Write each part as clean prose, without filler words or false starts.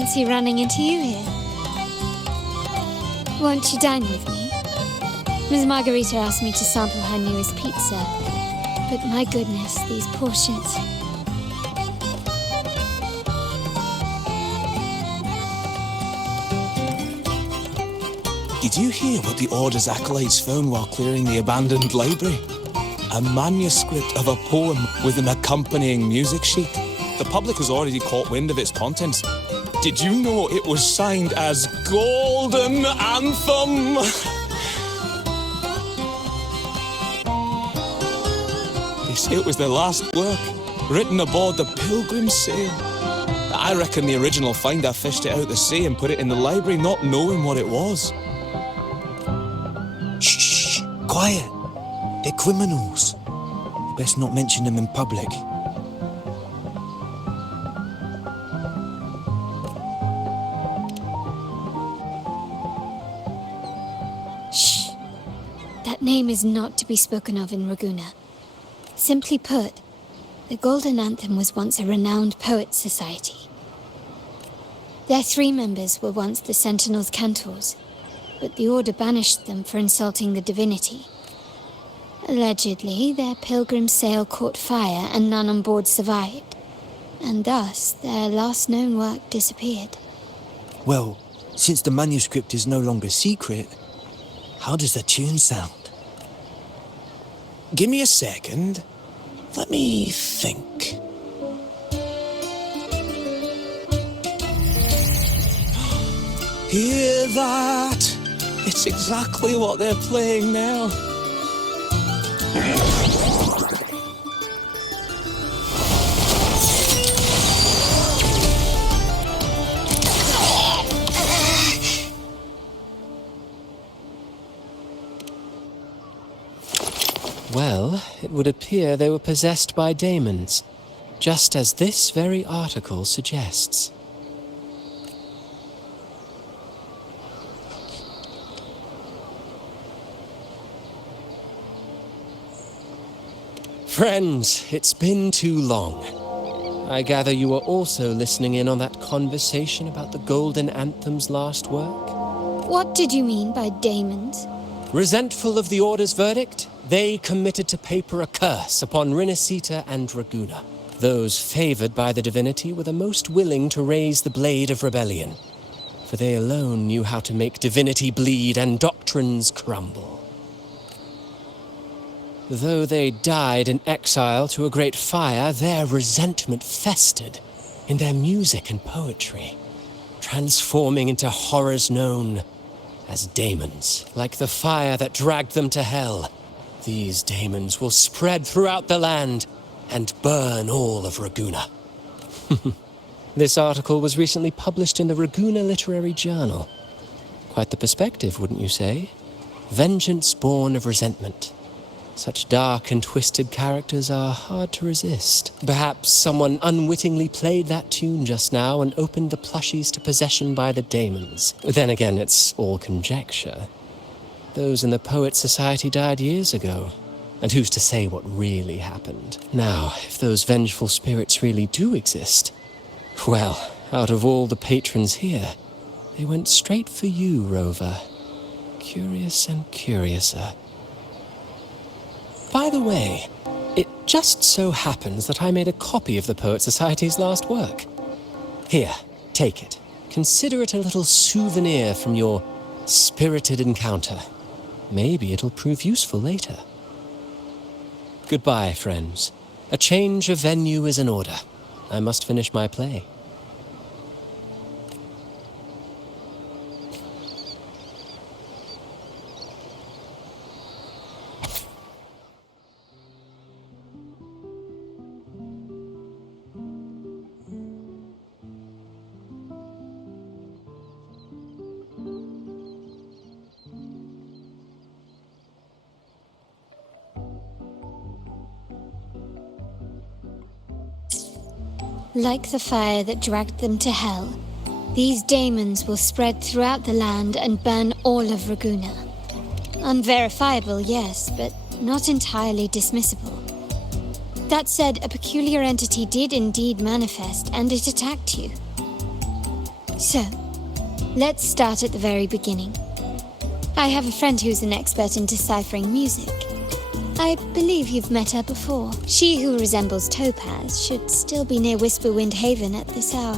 fancy running into you here. Won't you dine with me? Ms. Margarita asked me to sample her newest pizza, but my goodness, these portions. Did you hear what the Order's acolytes found while clearing the abandoned library? A manuscript of a poem with an accompanying music sheet. The public has already caught wind of its contents. Did you know it was signed as Golden Anthem? They say it was their last work, written aboard the Pilgrim's Sail. I reckon the original finder fished it out the sea and put it in the library, not knowing what it was. Shh, quiet. They're criminals. You best not mention them in public. Shh. That name is not to be spoken of in Ragusa. Simply put, the Golden Anthem was once a renowned poets' society. Their 3 members were once the Sentinel's cantors, but the Order banished them for insulting the divinity. Allegedly, their pilgrim sail caught fire and none on board survived, and thus their last known work disappeared. Well, since the manuscript is no longer secret, how does the tune sound? Give me a second. Let me think. Hear that? It's exactly what they're playing now. Well, it would appear they were possessed by daemons, just as this very article suggests. Friends, it's been too long. I gather you were also listening in on that conversation about the Golden Anthem's last work? What did you mean by daemons? Resentful of the Order's verdict, they committed to paper a curse upon Rinascita and Ragusa. Those favored by the divinity were the most willing to raise the blade of rebellion, for they alone knew how to make divinity bleed and doctrines crumble. Though they died in exile to a great fire, their resentment festered in their music and poetry, transforming into horrors known as daemons. Like the fire that dragged them to hell, these daemons will spread throughout the land and burn all of Ragusa. This article was recently published in the Ragusa Literary Journal. Quite the perspective, wouldn't you say? Vengeance born of resentment. Such dark and twisted characters are hard to resist. Perhaps someone unwittingly played that tune just now and opened the plushies to possession by the daemons. Then again, it's all conjecture. Those in the Poets' Society died years ago, and who's to say what really happened? Now, if those vengeful spirits really do exist, well, out of all the patrons here, they went straight for you, Rover. Curious and curiouser. By the way, it just so happens that I made a copy of the Poets' Society's last work. Here, take it. Consider it a little souvenir from your spirited encounter. Maybe it'll prove useful later. Goodbye, friends. A change of venue is in order. I must finish my play. Like the fire that dragged them to hell, these daemons will spread throughout the land and burn all of Ragusa. Unverifiable, yes, but not entirely dismissible. That said, a peculiar entity did indeed manifest, and it attacked you. So, let's start at the very beginning. I have a friend who's an expert in deciphering music. I believe you've met her before. She who resembles Topaz should still be near Whisperwind Haven at this hour.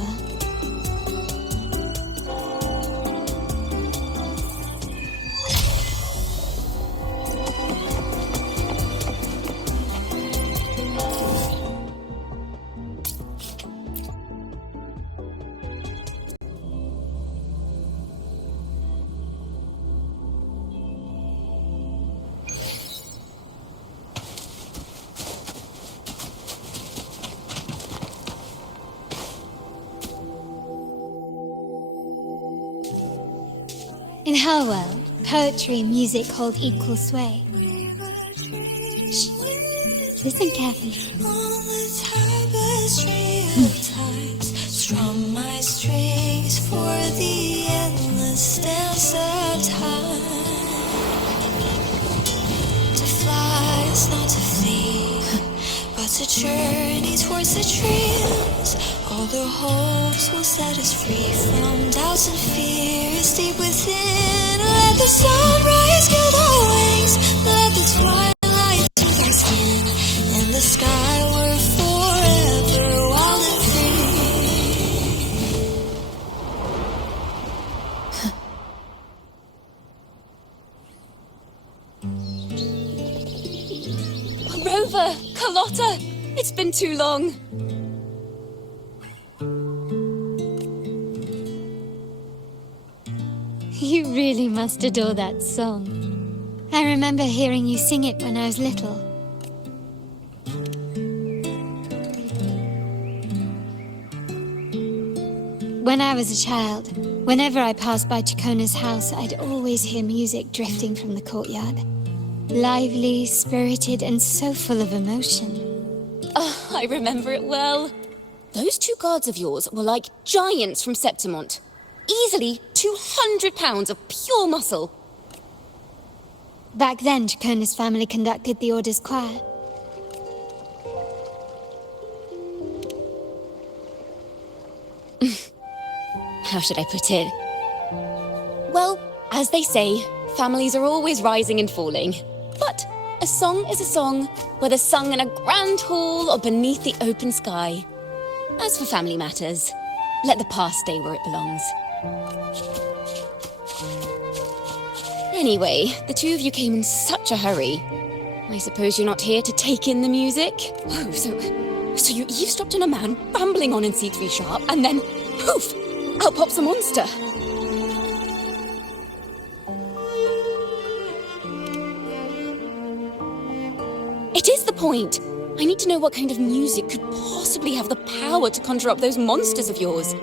In her world, poetry and music hold equal sway. Shh. Listen carefully. Strum my strings for the endless dance of time. To fly is not to flee, but to journey towards the dreams. All the hopes will set us free from doubts and fears deep within. Let the sunrise gild our wings, let the twilight soothe our skin. In the sky we're forever wild and free. Rover! Carlotta! It's been too long. You really must adore that song. I remember hearing you sing it when I was little. When I was a child, whenever I passed by Ciaccona's house, I'd always hear music drifting from the courtyard. Lively, spirited, and so full of emotion. Oh, I remember it well. Those two guards of yours were like giants from Septimont. Easily 200 pounds of pure muscle. Back then, Ciaccona's family conducted the Order's choir. How should I put it? Well, as they say, families are always rising and falling. But a song is a song, whether sung in a grand hall or beneath the open sky. As for family matters, let the past stay where it belongs. Anyway, the two of you came in such a hurry. I suppose you're not here to take in the music? Oh, so you eavesdropped on a man rambling on in C3 Sharp, and then, poof, out pops a monster. It is the point. I need to know what kind of music could possibly have the power to conjure up those monsters of yours.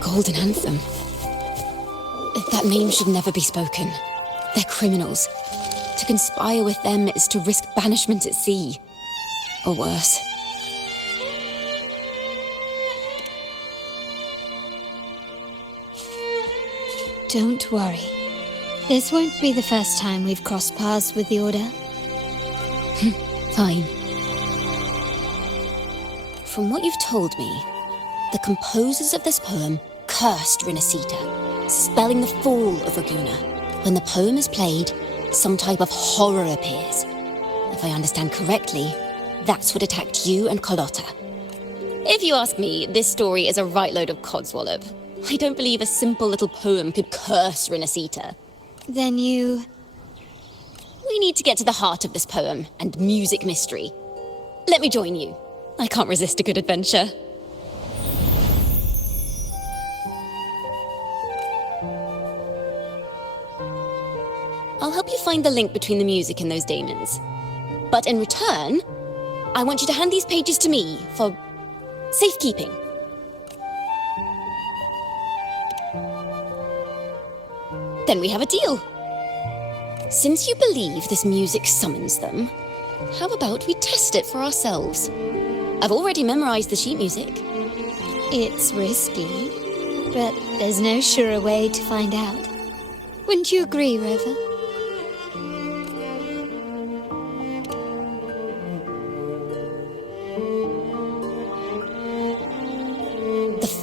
Golden Anthem. That name should never be spoken. They're criminals. To conspire with them is to risk banishment at sea. Or worse. Don't worry. This won't be the first time we've crossed paths with the Order. Fine. From what you've told me, the composers of this poem cursed Rinascita, spelling the fall of Ragusa. When the poem is played, some type of horror appears. If I understand correctly, that's what attacked you and Carlotta. If you ask me, this story is a right load of codswallop. I don't believe a simple little poem could curse Rinascita. Then you... We need to get to the heart of this poem and music mystery. Let me join you. I can't resist a good adventure. I'll help you find the link between the music and those daemons. But in return, I want you to hand these pages to me for safekeeping. Then we have a deal. Since you believe this music summons them, how about we test it for ourselves? I've already memorized the sheet music. It's risky, but there's no surer way to find out. Wouldn't you agree, Rover?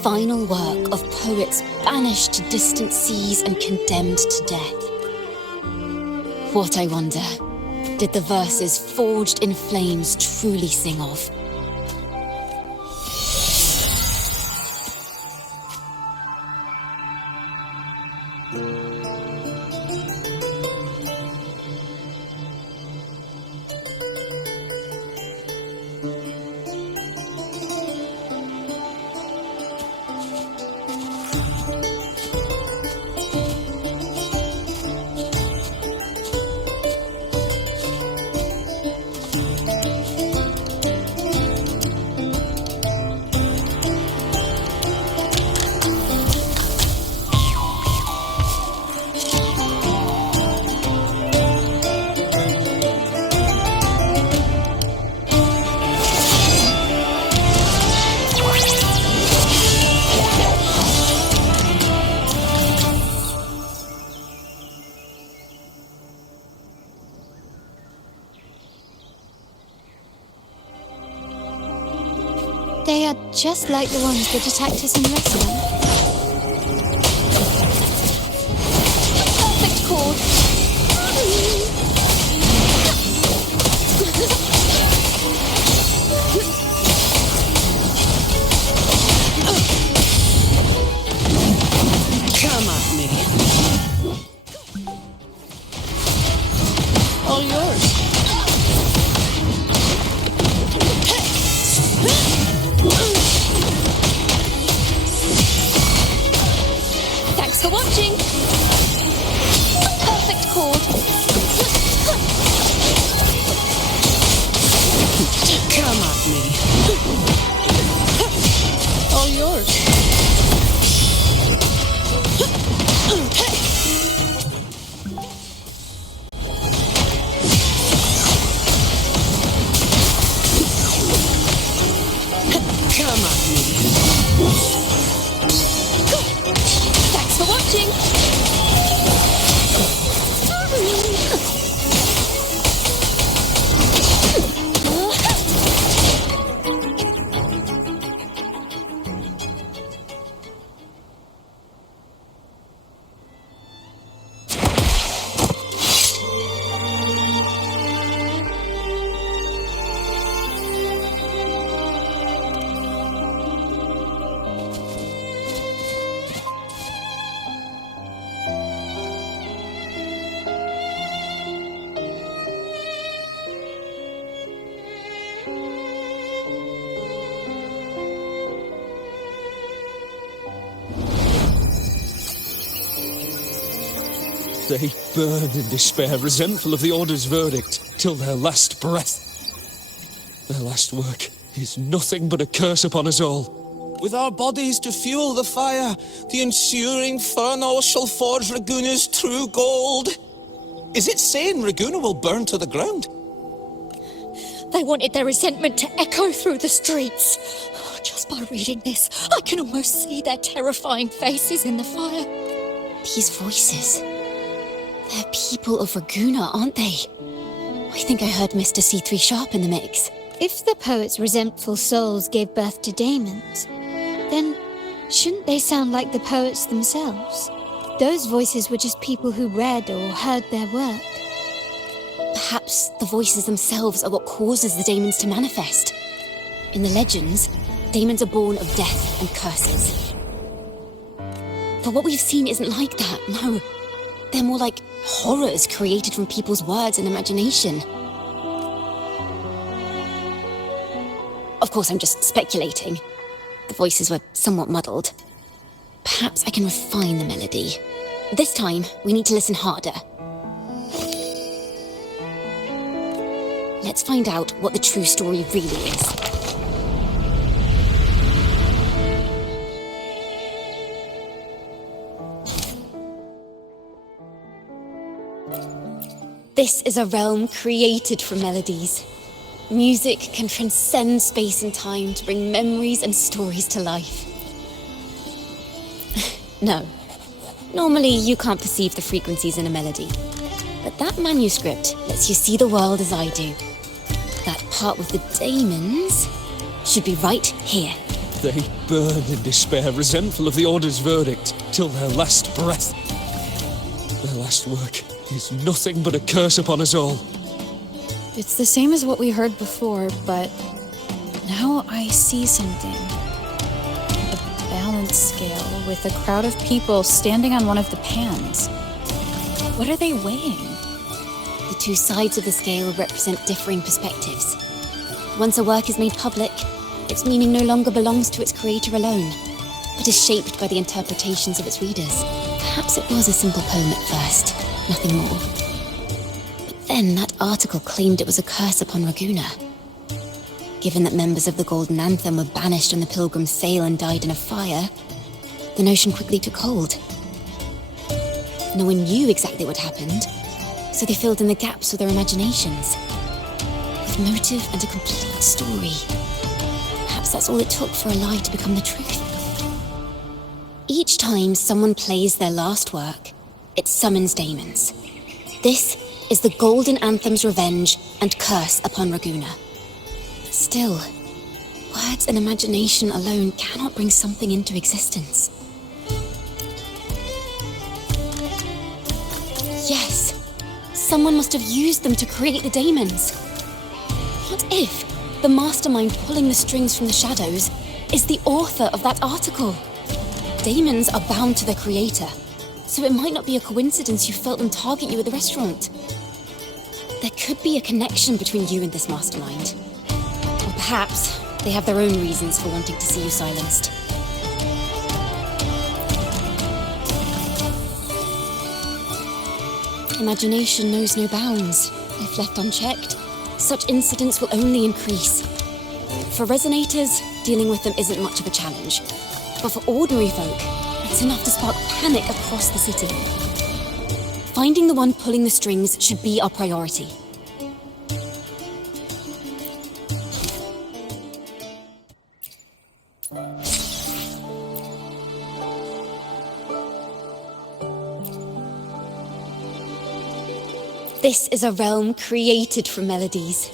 final work of poets banished to distant seas and condemned to death. What, I wonder, did the verses forged in flames truly sing of? They are just like the ones that attacked us in the restaurant. Perfect chord. Come at me. All yours. Thanks for watching. Perfect chord. Come at me. All yours. Come at me. Thanks for watching. They burn in despair, resentful of the Order's verdict, till their last breath. Their last work is nothing but a curse upon us all. With our bodies to fuel the fire, the ensuing furnace shall forge Raguna's true gold. Is it saying Raguna will burn to the ground? They wanted their resentment to echo through the streets. Just by reading this, I can almost see their terrifying faces in the fire. These voices. They're people of Raguna, aren't they? I think I heard Mr. C3 Sharp in the mix. If the poets' resentful souls gave birth to daemons, then shouldn't they sound like the poets themselves? Those voices were just people who read or heard their work. Perhaps the voices themselves are what causes the daemons to manifest. In the legends, daemons are born of death and curses. But what we've seen isn't like that, no. They're more like horrors created from people's words and imagination. Of course, I'm just speculating. The voices were somewhat muddled. Perhaps I can refine the melody. This time, we need to listen harder. Let's find out what the true story really is. This is a realm created from melodies. Music can transcend space and time to bring memories and stories to life. No. Normally, you can't perceive the frequencies in a melody. But that manuscript lets you see the world as I do. That part with the daemons should be right here. They burned in despair, resentful of the Order's verdict, till their last breath. Their last work is nothing but a curse upon us all. It's the same as what we heard before, but now I see something. A balance scale with a crowd of people standing on one of the pans. What are they weighing? The two sides of the scale represent differing perspectives. Once a work is made public, its meaning no longer belongs to its creator alone, but is shaped by the interpretations of its readers. Perhaps it was a simple poem at first, nothing more. But then that article claimed it was a curse upon Raguna. Given that members of the Golden Anthem were banished on the Pilgrim's sail and died in a fire, the notion quickly took hold. No one knew exactly what happened, so they filled in the gaps with their imaginations. With motive and a complete story. Perhaps that's all it took for a lie to become the truth. Each time someone plays their last work, it summons daemons. This is the Golden Anthem's revenge and curse upon Raguna. But still, words and imagination alone cannot bring something into existence. Yes, someone must have used them to create the daemons. What if the mastermind pulling the strings from the shadows is the author of that article? Daemons are bound to their creator, so it might not be a coincidence you felt them target you at the restaurant. There could be a connection between you and this mastermind. Or perhaps they have their own reasons for wanting to see you silenced. Imagination knows no bounds. If left unchecked, such incidents will only increase. For resonators, dealing with them isn't much of a challenge. But for ordinary folk, it's enough to spark panic across the city. Finding the one pulling the strings should be our priority. This is a realm created from melodies.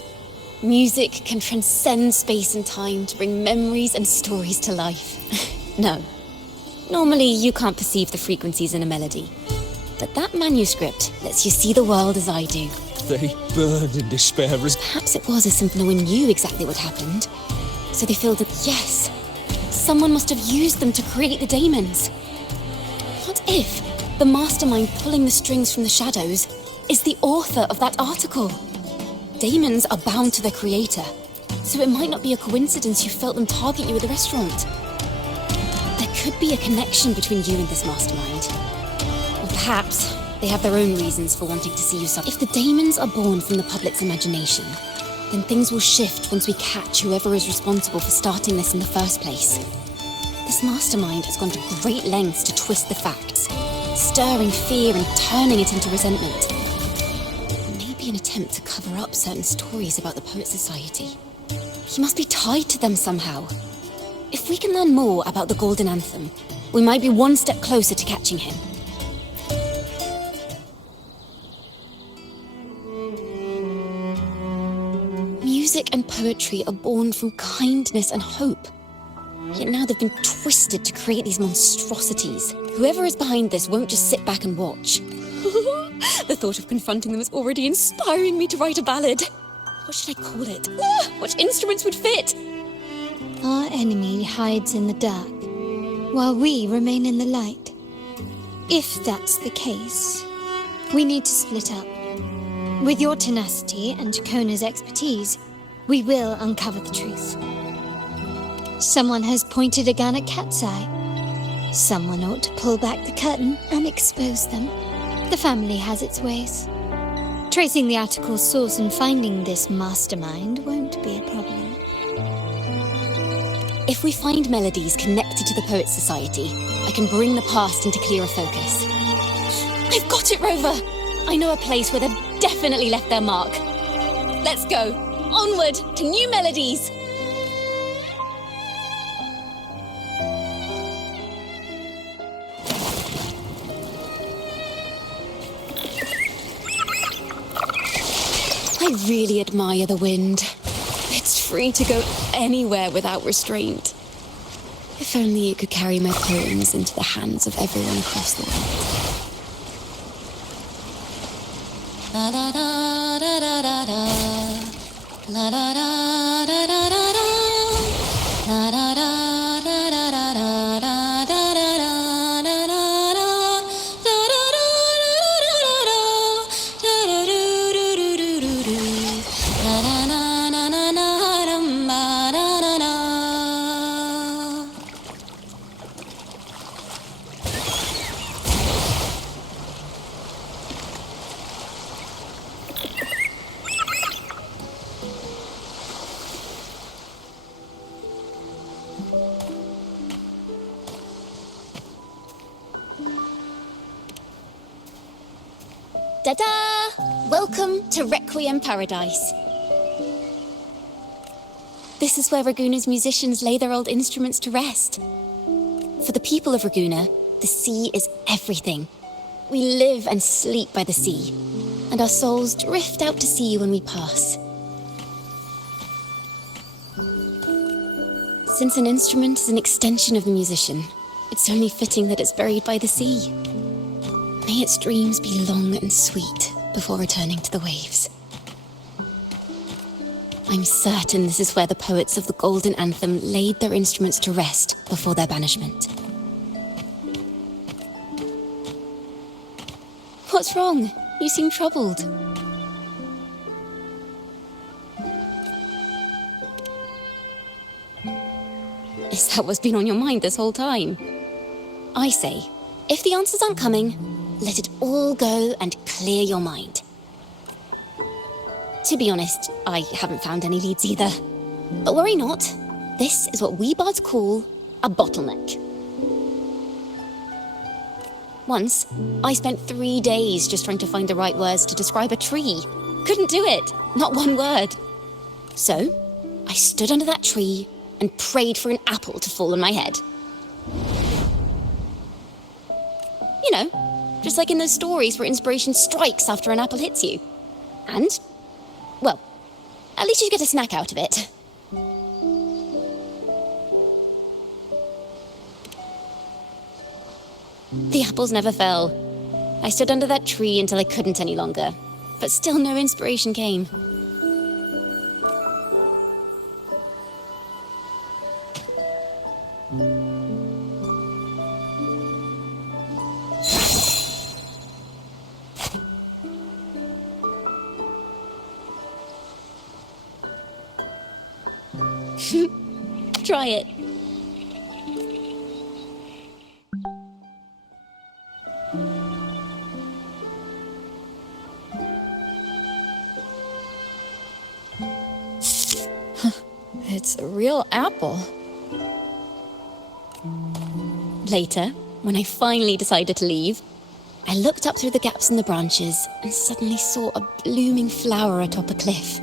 Music can transcend space and time to bring memories and stories to life. No. Normally, you can't perceive the frequencies in a melody. But that manuscript lets you see the world as I do. They burned in despair. Perhaps it was as simple no one knew exactly what happened. So they filled it. Yes, someone must have used them to create the daemons. What if the mastermind pulling the strings from the shadows is the author of that article? Daemons are bound to their creator, so it might not be a coincidence you felt them target you at the restaurant. There could be a connection between you and this mastermind. Or perhaps they have their own reasons for wanting to see you suffer. If the daemons are born from the public's imagination, then things will shift once we catch whoever is responsible for starting this in the first place. This mastermind has gone to great lengths to twist the facts, stirring fear and turning it into resentment. An attempt to cover up certain stories about the Poet Society. He must be tied to them somehow. If we can learn more about the Golden Anthem, we might be one step closer to catching him. Music and poetry are born from kindness and hope. Yet now they've been twisted to create these monstrosities. Whoever is behind this won't just sit back and watch. The thought of confronting them is already inspiring me to write a ballad. What should I call it? What instruments would fit? Our enemy hides in the dark, while we remain in the light. If that's the case, we need to split up. With your tenacity and Ciaccona's expertise, we will uncover the truth. Someone has pointed a gun at Cat's Eye. Someone ought to pull back the curtain and expose them. The family has its ways. Tracing the article's source and finding this mastermind won't be a problem. If we find melodies connected to the Poet Society, I can bring the past into clearer focus. I've got it, Rover! I know a place where they've definitely left their mark. Let's go! Onward to new melodies! I really admire the wind. It's free to go anywhere without restraint. If only it could carry my poems into the hands of everyone across the world. La da da da da da da. La da da da da da da. La da da da da da da da da da da da da da. Da da da da da da da. Da da do do do do do do. La da na na na na dum ba da da da. Ta-da! Welcome to Requiem Paradise. This is where Raguna's musicians lay their old instruments to rest. For the people of Raguna, the sea is everything. We live and sleep by the sea, and our souls drift out to sea when we pass. Since an instrument is an extension of the musician, it's only fitting that it's buried by the sea. May its dreams be long and sweet before returning to the waves. I'm certain this is where the poets of the Golden Anthem laid their instruments to rest before their banishment. What's wrong? You seem troubled. Is that what's been on your mind this whole time? I say, if the answers aren't coming, let it all go and clear your mind. To be honest, I haven't found any leads either. But worry not. This is what we bards call a bottleneck. Once, I spent 3 days just trying to find the right words to describe a tree. Couldn't do it. Not one word. So, I stood under that tree and prayed for an apple to fall on my head. You know, just like in those stories where inspiration strikes after an apple hits you. And, well, at least you get a snack out of it. The apples never fell. I stood under that tree until I couldn't any longer, but still no inspiration came. Try it. It's a real apple. Later, when I finally decided to leave, I looked up through the gaps in the branches and suddenly saw a blooming flower atop a cliff.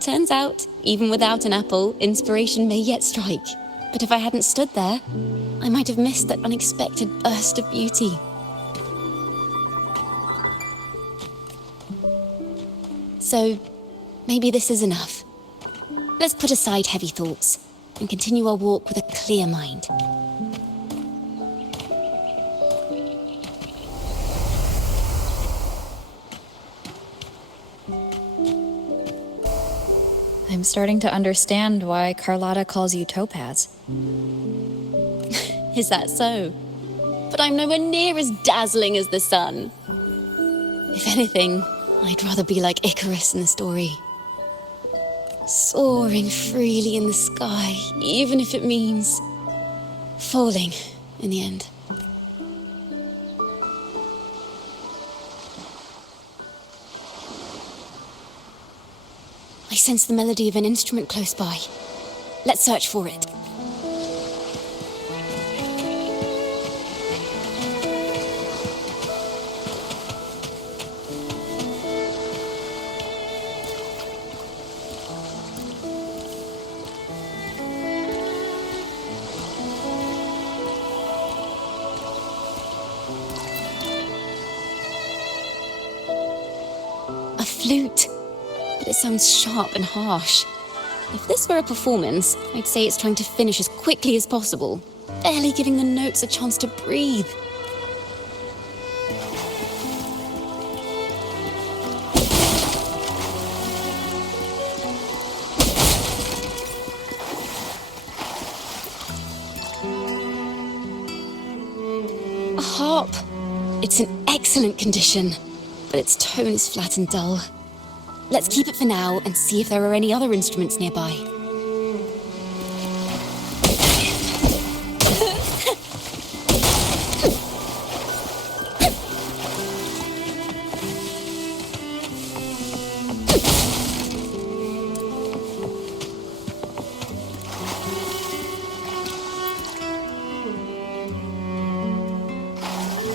Turns out, even without an apple, inspiration may yet strike. But if I hadn't stood there, I might have missed that unexpected burst of beauty. So, maybe this is enough. Let's put aside heavy thoughts and continue our walk with a clear mind. I'm starting to understand why Carlotta calls you Topaz. Is that so? But I'm nowhere near as dazzling as the sun. If anything, I'd rather be like Icarus in the story. Soaring freely in the sky, even if it means falling in the end. I sense the melody of an instrument close by. Let's search for it. A flute. But it sounds sharp and harsh. If this were a performance, I'd say it's trying to finish as quickly as possible, barely giving the notes a chance to breathe. A harp. It's in excellent condition, but its tone is flat and dull. Let's keep it for now and see if there are any other instruments nearby.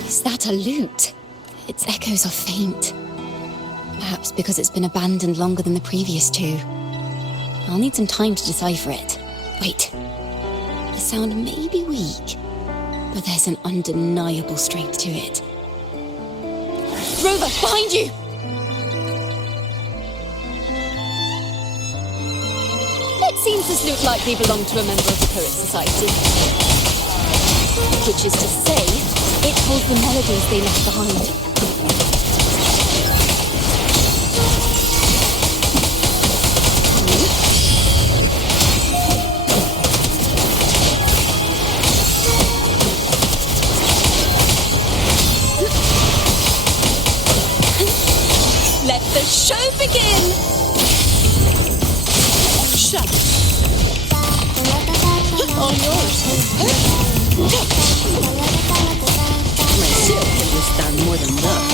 Is that a lute? Its echoes are faint. Perhaps because it's been abandoned longer than the previous two. I'll need some time to decipher it. Wait. The sound may be weak, but there's an undeniable strength to it. Rover, behind you! It seems this lute likely belonged to a member of the Poets Society. Which is to say, it holds the melodies they left behind. Let the show begin! Shut. All yours. My seal can withstand more than that.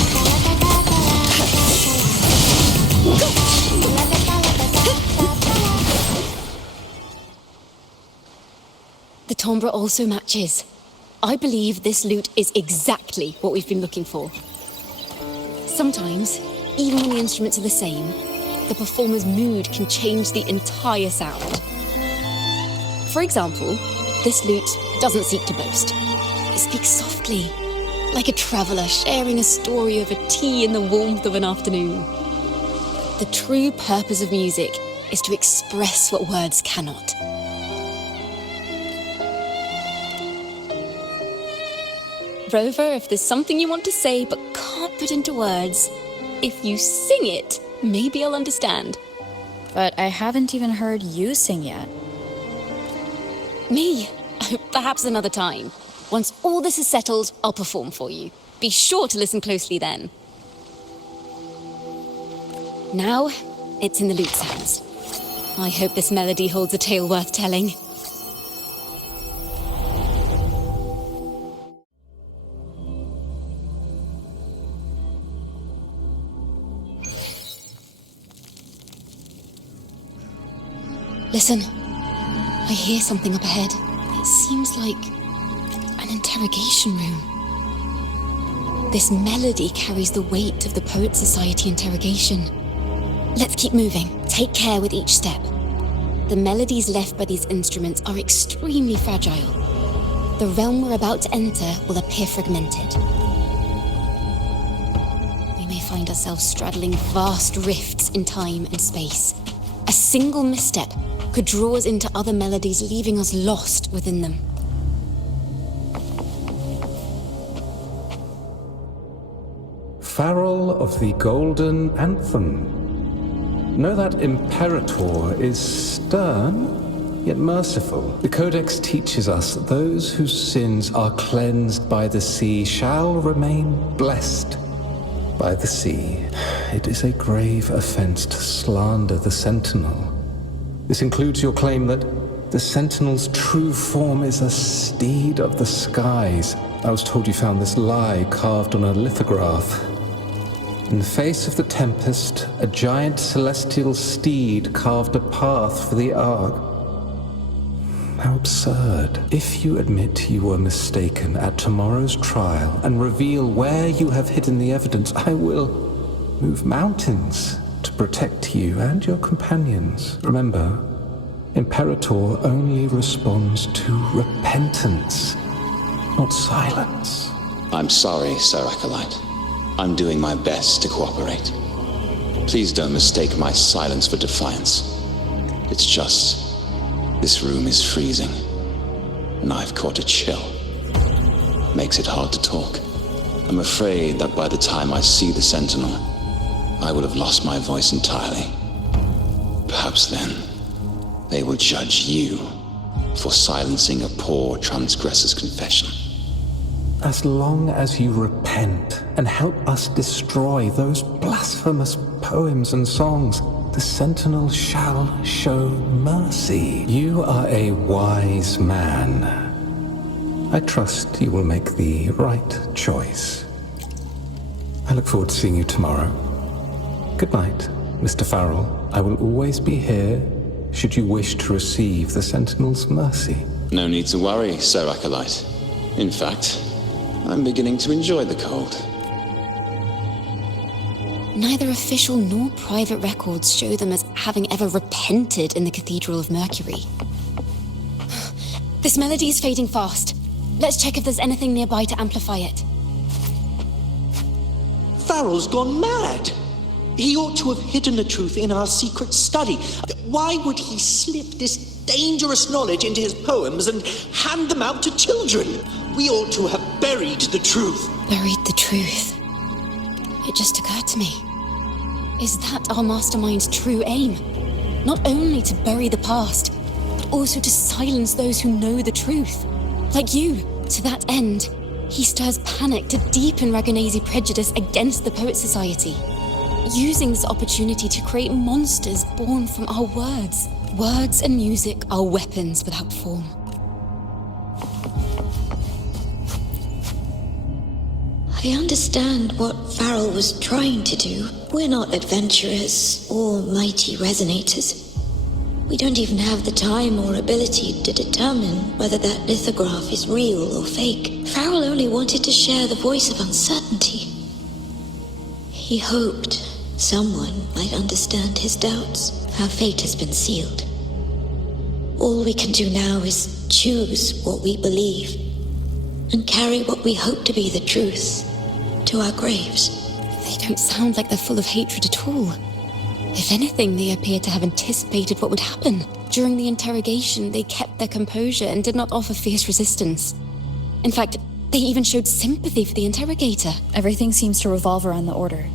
The timbre also matches. I believe this lute is exactly what we've been looking for. Sometimes, even when the instruments are the same, the performer's mood can change the entire sound. For example, this lute doesn't seek to boast. It speaks softly, like a traveller sharing a story over tea in the warmth of an afternoon. The true purpose of music is to express what words cannot. Rover, if there's something you want to say but can't put into words, if you sing it, maybe I'll understand. But I haven't even heard you sing yet. Me? Perhaps another time. Once all this is settled, I'll perform for you. Be sure to listen closely then. Now, it's in the lute sounds. I hope this melody holds a tale worth telling. Listen, I hear something up ahead. It seems like an interrogation room. This melody carries the weight of the Poets Society interrogation. Let's keep moving. Take care with each step. The melodies left by these instruments are extremely fragile. The realm we're about to enter will appear fragmented. We may find ourselves straddling vast rifts in time and space. A single misstep could draw us into other melodies, leaving us lost within them. Farrell of the Golden Anthem. Know that Imperator is stern, yet merciful. The Codex teaches us that those whose sins are cleansed by the sea shall remain blessed by the sea. It is a grave offense to slander the Sentinel. This includes your claim that the Sentinel's true form is a steed of the skies. I was told you found this lie carved on a lithograph. In the face of the tempest, a giant celestial steed carved a path for the Ark. How absurd. If you admit you were mistaken at tomorrow's trial and reveal where you have hidden the evidence, I will move mountains to protect you and your companions. Remember, Imperator only responds to repentance, not silence. I'm sorry, Sir Acolyte. I'm doing my best to cooperate. Please don't mistake my silence for defiance. It's just, this room is freezing, and I've caught a chill. Makes it hard to talk. I'm afraid that by the time I see the Sentinel, I will have lost my voice entirely. Perhaps then, they will judge you for silencing a poor transgressor's confession. As long as you repent and help us destroy those blasphemous poems and songs, the Sentinel shall show mercy. You are a wise man. I trust you will make the right choice. I look forward to seeing you tomorrow. Good night, Mr. Farrell. I will always be here should you wish to receive the Sentinel's mercy. No need to worry, Sir Acolyte. In fact, I'm beginning to enjoy the cold. Neither official nor private records show them as having ever repented in the Cathedral of Mercury. This melody is fading fast. Let's check if there's anything nearby to amplify it. Farrell's gone mad. He ought to have hidden the truth in our secret study. Why would he slip this dangerous knowledge into his poems and hand them out to children? We ought to have buried the truth. Buried the truth. It just occurred to me. Is that our mastermind's true aim? Not only to bury the past, but also to silence those who know the truth. Like you. To that end, he stirs panic to deepen Ragonese prejudice against the Poet Society, using this opportunity to create monsters born from our words. Words and music are weapons without form. I understand what Farrell was trying to do. We're not adventurers or mighty resonators. We don't even have the time or ability to determine whether that lithograph is real or fake. Farrell only wanted to share the voice of uncertainty. He hoped someone might understand his doubts. Our fate has been sealed. All we can do now is choose what we believe and carry what we hope to be the truth to our graves. They don't sound like they're full of hatred at all. If anything, they appear to have anticipated what would happen. During the interrogation, they kept their composure and did not offer fierce resistance. In fact, they even showed sympathy for the interrogator. Everything seems to revolve around the Order.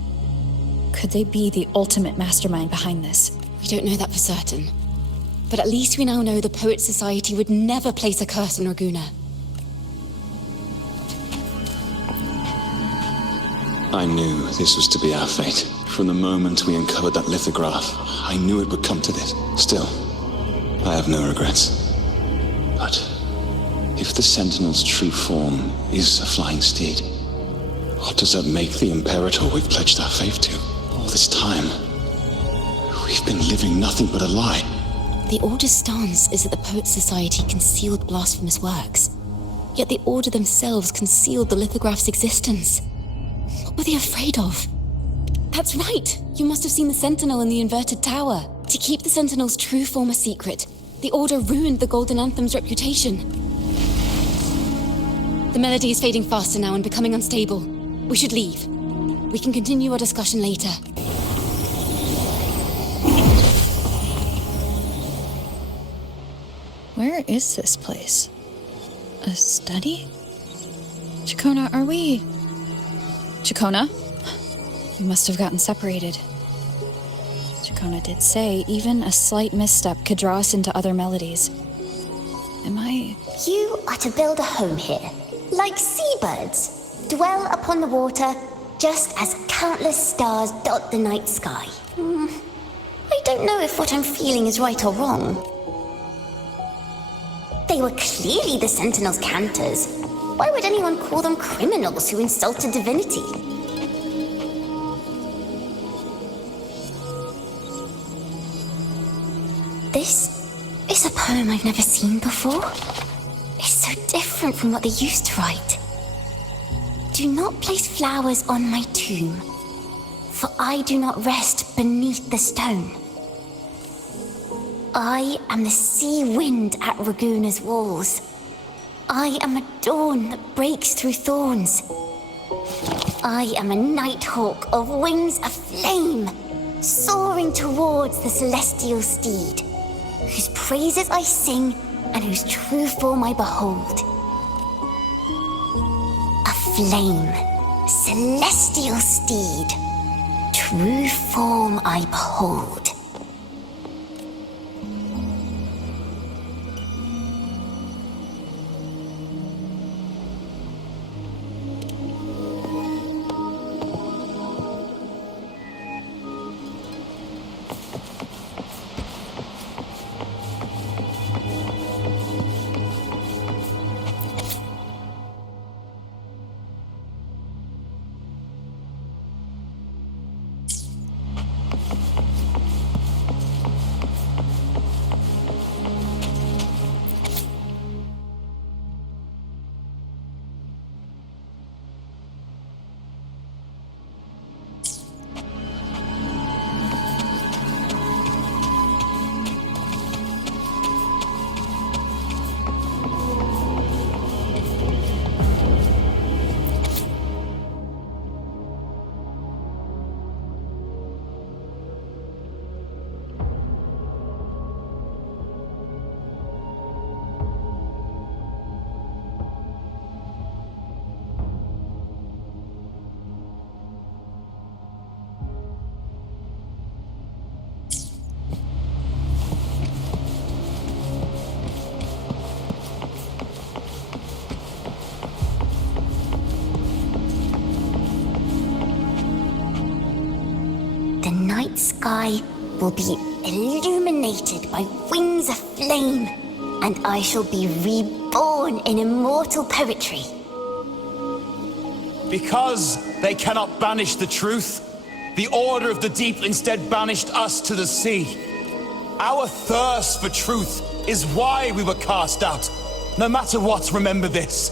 Could they be the ultimate mastermind behind this? We don't know that for certain. But at least we now know the Poet Society would never place a curse on Raguna. I knew this was to be our fate. From the moment we uncovered that lithograph, I knew it would come to this. Still, I have no regrets. But if the Sentinel's true form is a flying steed, what does that make the Imperator we've pledged our faith to? All this time, we've been living nothing but a lie. The Order's stance is that the Poet Society concealed blasphemous works. Yet the Order themselves concealed the lithograph's existence. What were they afraid of? That's right! You must have seen the Sentinel in the inverted tower. To keep the Sentinel's true form a secret, the Order ruined the Golden Anthem's reputation. The melody is fading faster now and becoming unstable. We should leave. We can continue our discussion later. Where is this place? A study? Ciaccona, are we... Ciaccona? We must have gotten separated. Ciaccona did say even a slight misstep could draw us into other melodies. Am I... You are to build a home here, like seabirds. Dwell upon the water, just as countless stars dot the night sky. I don't know if what I'm feeling is right or wrong. They were clearly the Sentinel's cantors. Why would anyone call them criminals who insulted divinity? This is a poem I've never seen before. It's so different from what they used to write. Do not place flowers on my tomb, for I do not rest beneath the stone. I am the sea wind at Raguna's walls. I am a dawn that breaks through thorns. I am a nighthawk of wings of flame, soaring towards the celestial steed. praises I sing and whose true form I behold. A flame, celestial steed, true form I behold. The night sky will be illuminated by wings of flame, and I shall be reborn in immortal poetry. Because they cannot banish the truth, the Order of the Deep instead banished us to the sea. Our thirst for truth is why we were cast out. No matter what, remember this.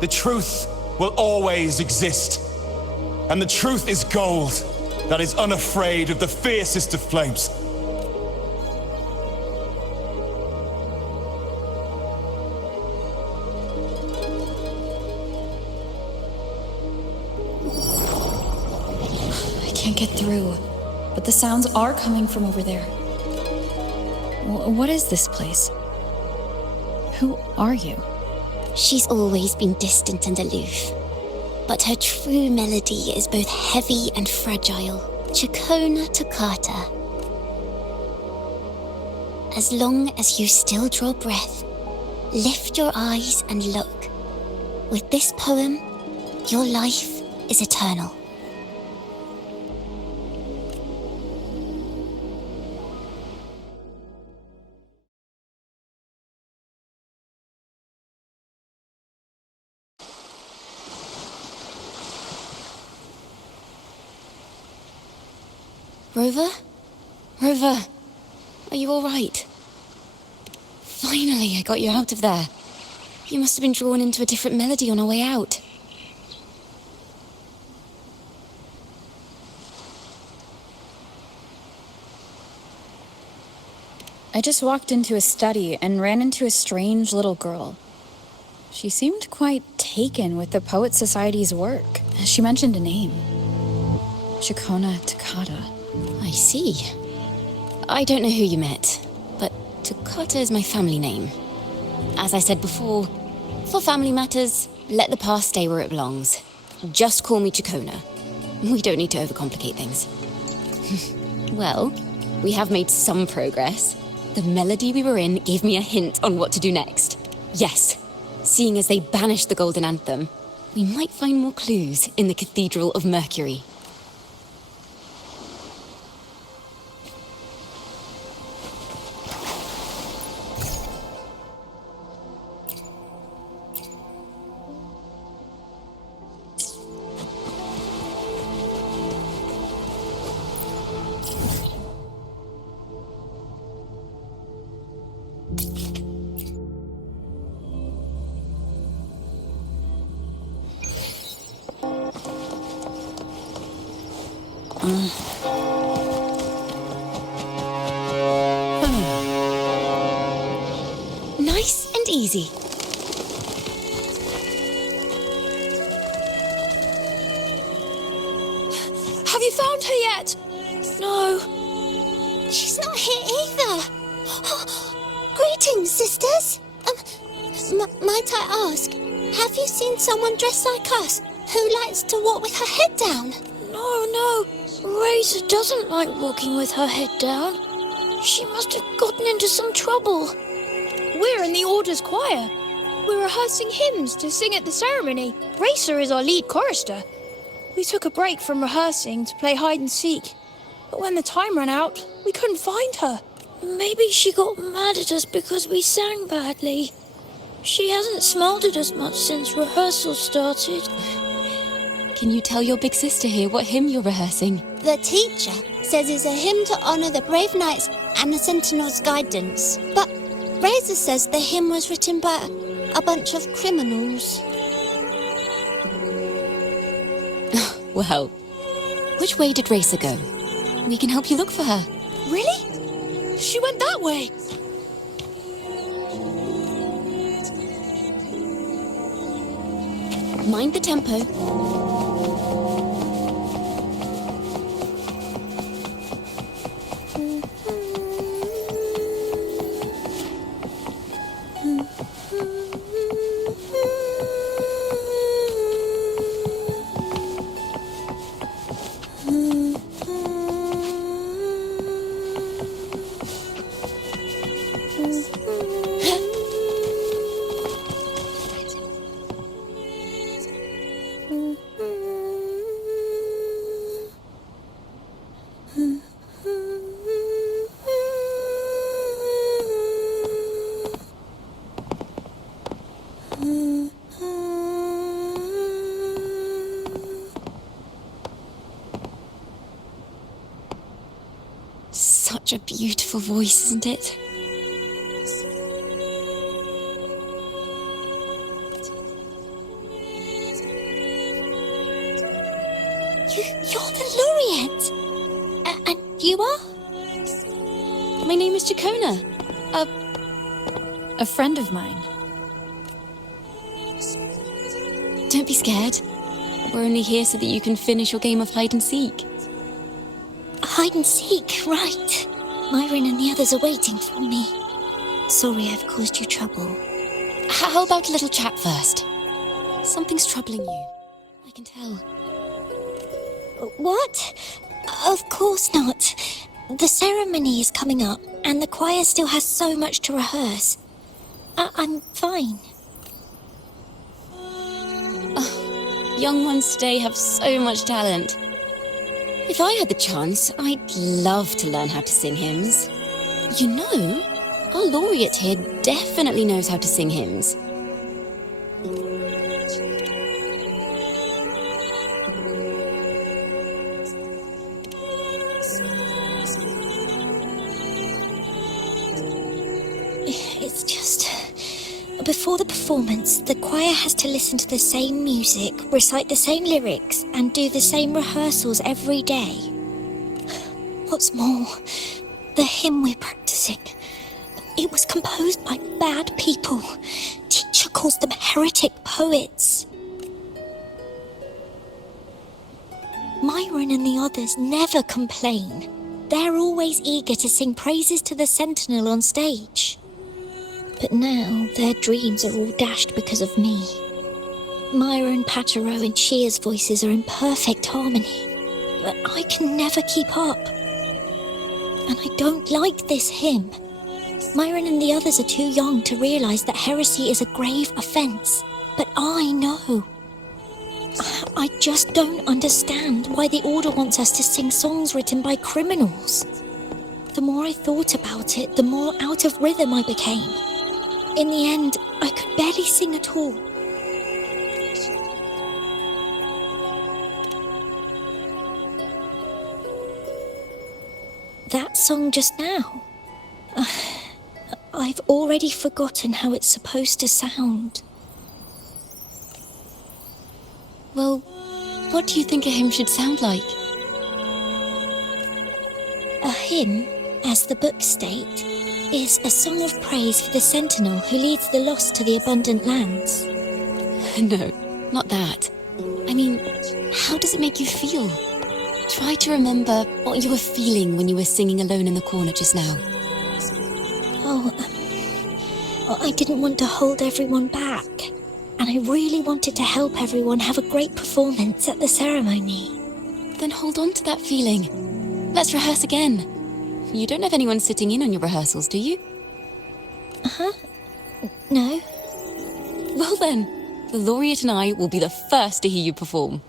The truth will always exist. And the truth is gold that is unafraid of the fiercest of flames. I can't get through, but the sounds are coming from over there. What is this place? Who are you? She's always been distant and aloof, but her true melody is both heavy and fragile. Ciaccona toccata. As long as you still draw breath, lift your eyes and look. With this poem, your life is eternal. Rover? Rover, are you all right? Finally, I got you out of there. You must have been drawn into a different melody on our way out. I just walked into a study and ran into a strange little girl. She seemed quite taken with the Poet Society's work. She mentioned a name. Ciaccona Toccata. I see. I don't know who you met, but Toccata is my family name. As I said before, for family matters, let the past stay where it belongs. Just call me Ciaccona. We don't need to overcomplicate things. Well, we have made some progress. The melody we were in gave me a hint on what to do next. Yes, seeing as they banished the Golden Anthem, we might find more clues in the Cathedral of Mercury. Nice and easy. Have you found her yet? No. She's not here either. Greetings, sisters. Might I ask, have you seen someone dressed like us who likes to walk with her head down? No. Razor doesn't like walking with her head down. She must have gotten into some trouble. We're in the Order's choir. We're rehearsing hymns to sing at the ceremony. Racer is our lead chorister. We took a break from rehearsing to play hide and seek. But when the time ran out, we couldn't find her. Maybe she got mad at us because we sang badly. She hasn't smiled at us much since rehearsal started. Can you tell your big sister here what hymn you're rehearsing? The teacher says it's a hymn to honor the brave knights and the sentinel's guidance. But Razor says the hymn was written by a bunch of criminals. Well, which way did Racer go? We can help you look for her. Really? She went that way. Mind the tempo. Such a beautiful voice, isn't it? You're the laureate. And you are? My name is Ciaccona. A friend of mine. Don't be scared. We're only here so that you can finish your game of hide and seek. Hide and seek, right. Myron and the others are waiting for me. Sorry I've caused you trouble. How about a little chat first? Something's troubling you. I can tell. What? Of course not. The ceremony is coming up, and the choir still has so much to rehearse. I'm fine. Young ones today have so much talent. If I had the chance, I'd love to learn how to sing hymns. You know, our laureate here definitely knows how to sing hymns. It's just... Before the performance, the choir has to listen to the same music, recite the same lyrics, and do the same rehearsals every day. What's more, the hymn we're practicing, it was composed by bad people. Teacher calls them heretic poets. Myron and the others never complain. They're always eager to sing praises to the Sentinel on stage. But now their dreams are all dashed because of me. Myron, Patero and Chia's voices are in perfect harmony, but I can never keep up. And I don't like this hymn. Myron and the others are too young to realise that heresy is a grave offence, but I know. I just don't understand why the Order wants us to sing songs written by criminals. The more I thought about it, the more out of rhythm I became. In the end, I could barely sing at all. That song just now. I've already forgotten how it's supposed to sound. Well, what do you think a hymn should sound like? A hymn, as the books state, is a song of praise for the Sentinel who leads the lost to the abundant lands. No, not that. I mean, how does it make you feel? Try to remember what you were feeling when you were singing alone in the corner just now. Oh, but I didn't want to hold everyone back. And I really wanted to help everyone have a great performance at the ceremony. Then hold on to that feeling. Let's rehearse again. You don't have anyone sitting in on your rehearsals, do you? Uh-huh. No. Well then, the laureate and I will be the first to hear you perform.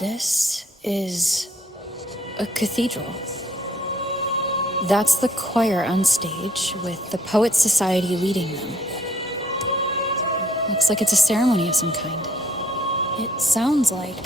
This is a cathedral. That's the choir on stage, with the Poets Society leading them. Looks like it's a ceremony of some kind. It sounds like...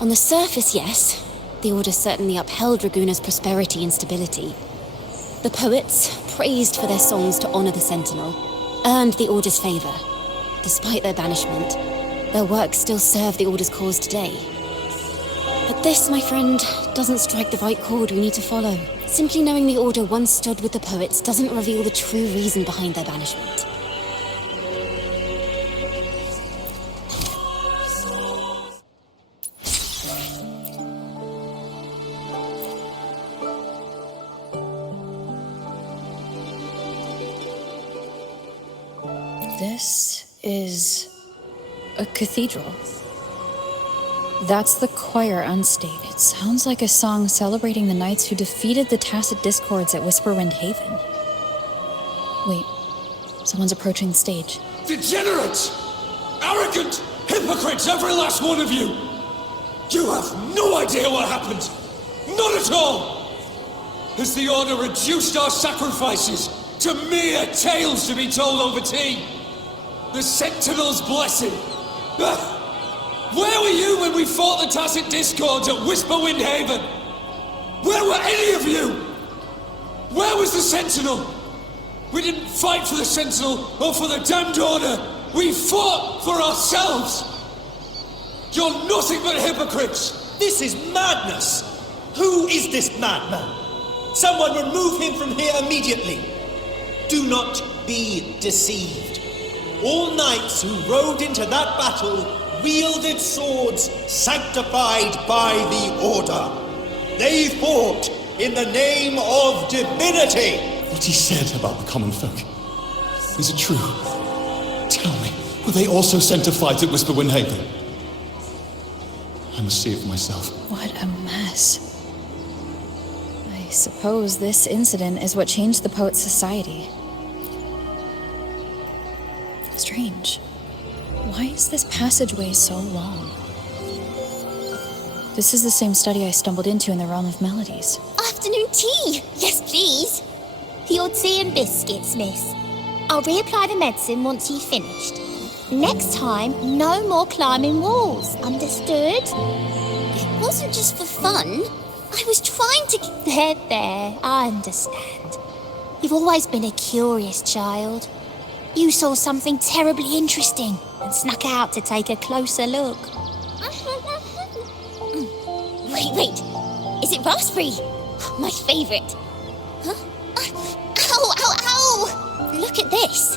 On the surface, yes. The Order certainly upheld Raguna's prosperity and stability. The poets, praised for their songs to honor the Sentinel, earned the Order's favor. Despite their banishment, their works still serve the Order's cause today. But this, my friend, doesn't strike the right chord we need to follow. Simply knowing the Order once stood with the poets doesn't reveal the true reason behind their banishment. This is a cathedral. That's the choir on stage. It sounds like a song celebrating the knights who defeated the Tacit Discords at Whisperwind Haven. Wait, someone's approaching the stage. Degenerates! Arrogant hypocrites, every last one of you! You have no idea what happened! Not at all! Has the Order reduced our sacrifices to mere tales to be told over tea? The Sentinel's blessing! Where were you when we fought the Tacit Discords at Whisperwind Haven? Where were any of you? Where was the Sentinel? We didn't fight for the Sentinel or for the damned Order. We fought for ourselves. You're nothing but hypocrites. This is madness. Who is this madman? Someone remove him from here immediately. Do not be deceived. All knights who rode into that battle wielded swords sanctified by the Order. They fought in the name of divinity. What he said about the common folk, is it true? Tell me, were they also sent to fight at Whisperwind Haven? I must see it for myself. What a mess. I suppose this incident is what changed the Poets Society. Strange. Why is this passageway so long? This is the same study I stumbled into in the Realm of Melodies. Afternoon tea! Yes, please. Your tea and biscuits, miss. I'll reapply the medicine once you've finished. Next time, no more climbing walls. Understood? It wasn't just for fun. I was trying to... There. I understand. You've always been a curious child. You saw something terribly interesting and snuck out to take a closer look. Wait. Is it raspberry? My favourite. Huh? Ow! look at this.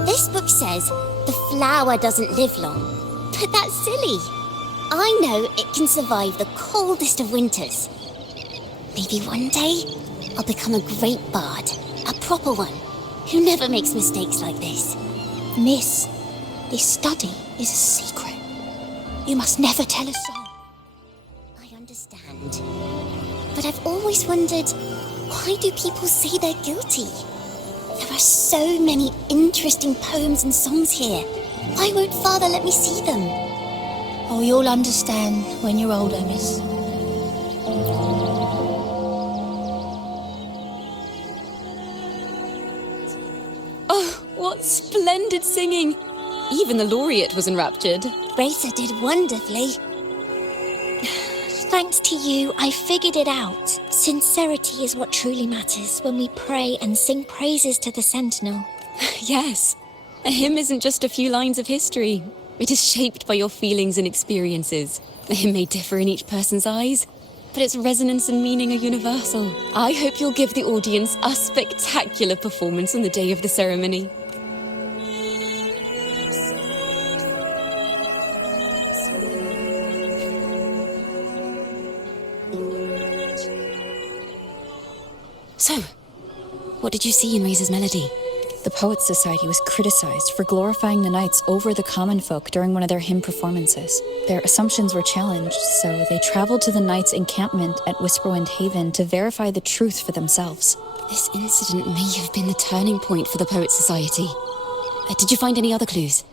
This book says the flower doesn't live long, but that's silly. I know it can survive the coldest of winters. Maybe one day I'll become a great bard, a proper one, who never makes mistakes like this. Miss, this study is a secret. You must never tell a soul. I understand. But I've always wondered, why do people say they're guilty? There are so many interesting poems and songs here. Why won't Father let me see them? Oh, you'll understand when you're older, miss. Oh, what splendid singing! Even the laureate was enraptured. Racer did wonderfully. Thanks to you, I figured it out. Sincerity is what truly matters when we pray and sing praises to the Sentinel. Yes, a hymn isn't just a few lines of history. It is shaped by your feelings and experiences. A hymn may differ in each person's eyes, but its resonance and meaning are universal. I hope you'll give the audience a spectacular performance on the day of the ceremony. So, what did you see in Razor's melody? The Poets Society was criticized for glorifying the knights over the common folk during one of their hymn performances. Their assumptions were challenged, so they traveled to the knights' encampment at Whisperwind Haven to verify the truth for themselves. This incident may have been the turning point for the Poets Society. Did you find any other clues?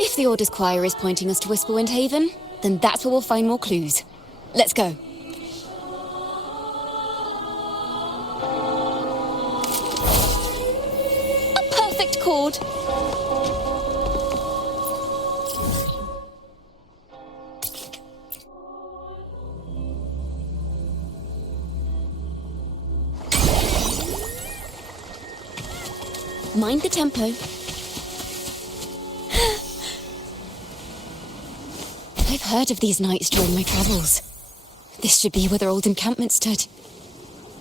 If the Order's choir is pointing us to Whisperwind Haven, then that's where we'll find more clues. Let's go. Chord. Mind the tempo. I've heard of these nights during my travels. This should be where their old encampment stood.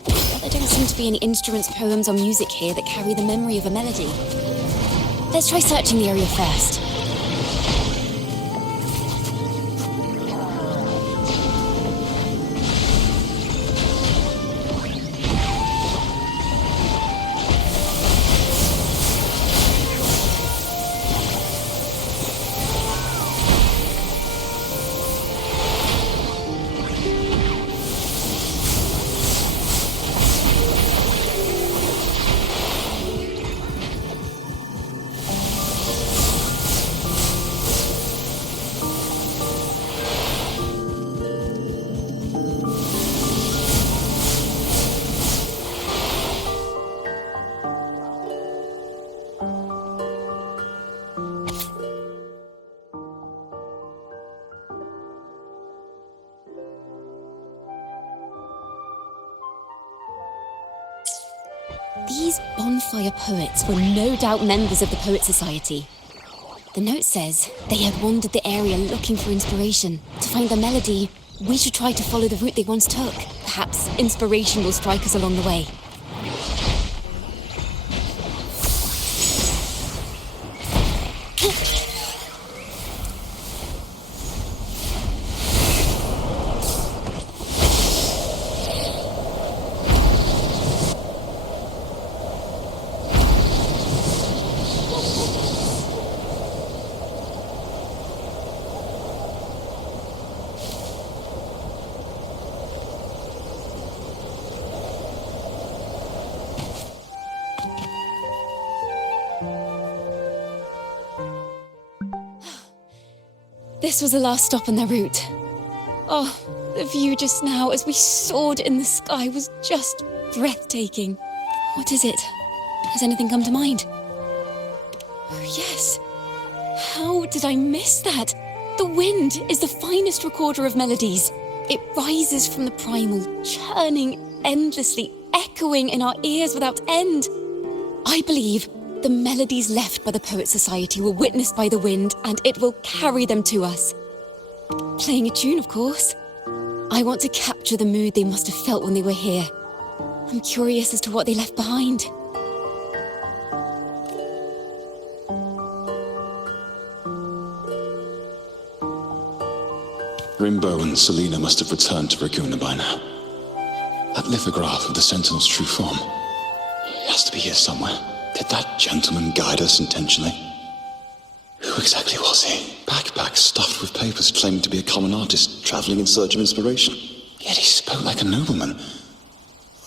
But there don't seem to be any instruments, poems, or music here that carry the memory of a melody. Let's try searching the area first. These bonfire poets were no doubt members of the Poet Society. The note says they had wandered the area looking for inspiration. To find the melody, we should try to follow the route they once took. Perhaps inspiration will strike us along the way. This was the last stop on their route. Oh, the view just now as we soared in the sky was just breathtaking. What is it? Has anything come to mind? Oh, yes. How did I miss that? The wind is the finest recorder of melodies. It rises from the primal, churning endlessly, echoing in our ears without end. I believe the melodies left by the Poet Society were witnessed by the wind, and it will carry them to us. Playing a tune, of course. I want to capture the mood they must have felt when they were here. I'm curious as to what they left behind. Rimbo and Selena must have returned to Raguna by now. That lithograph of the Sentinel's true form. It has to be here somewhere. Did that gentleman guide us intentionally? Who exactly was he? Backpack stuffed with papers claiming to be a common artist traveling in search of inspiration. Yet he spoke like a nobleman.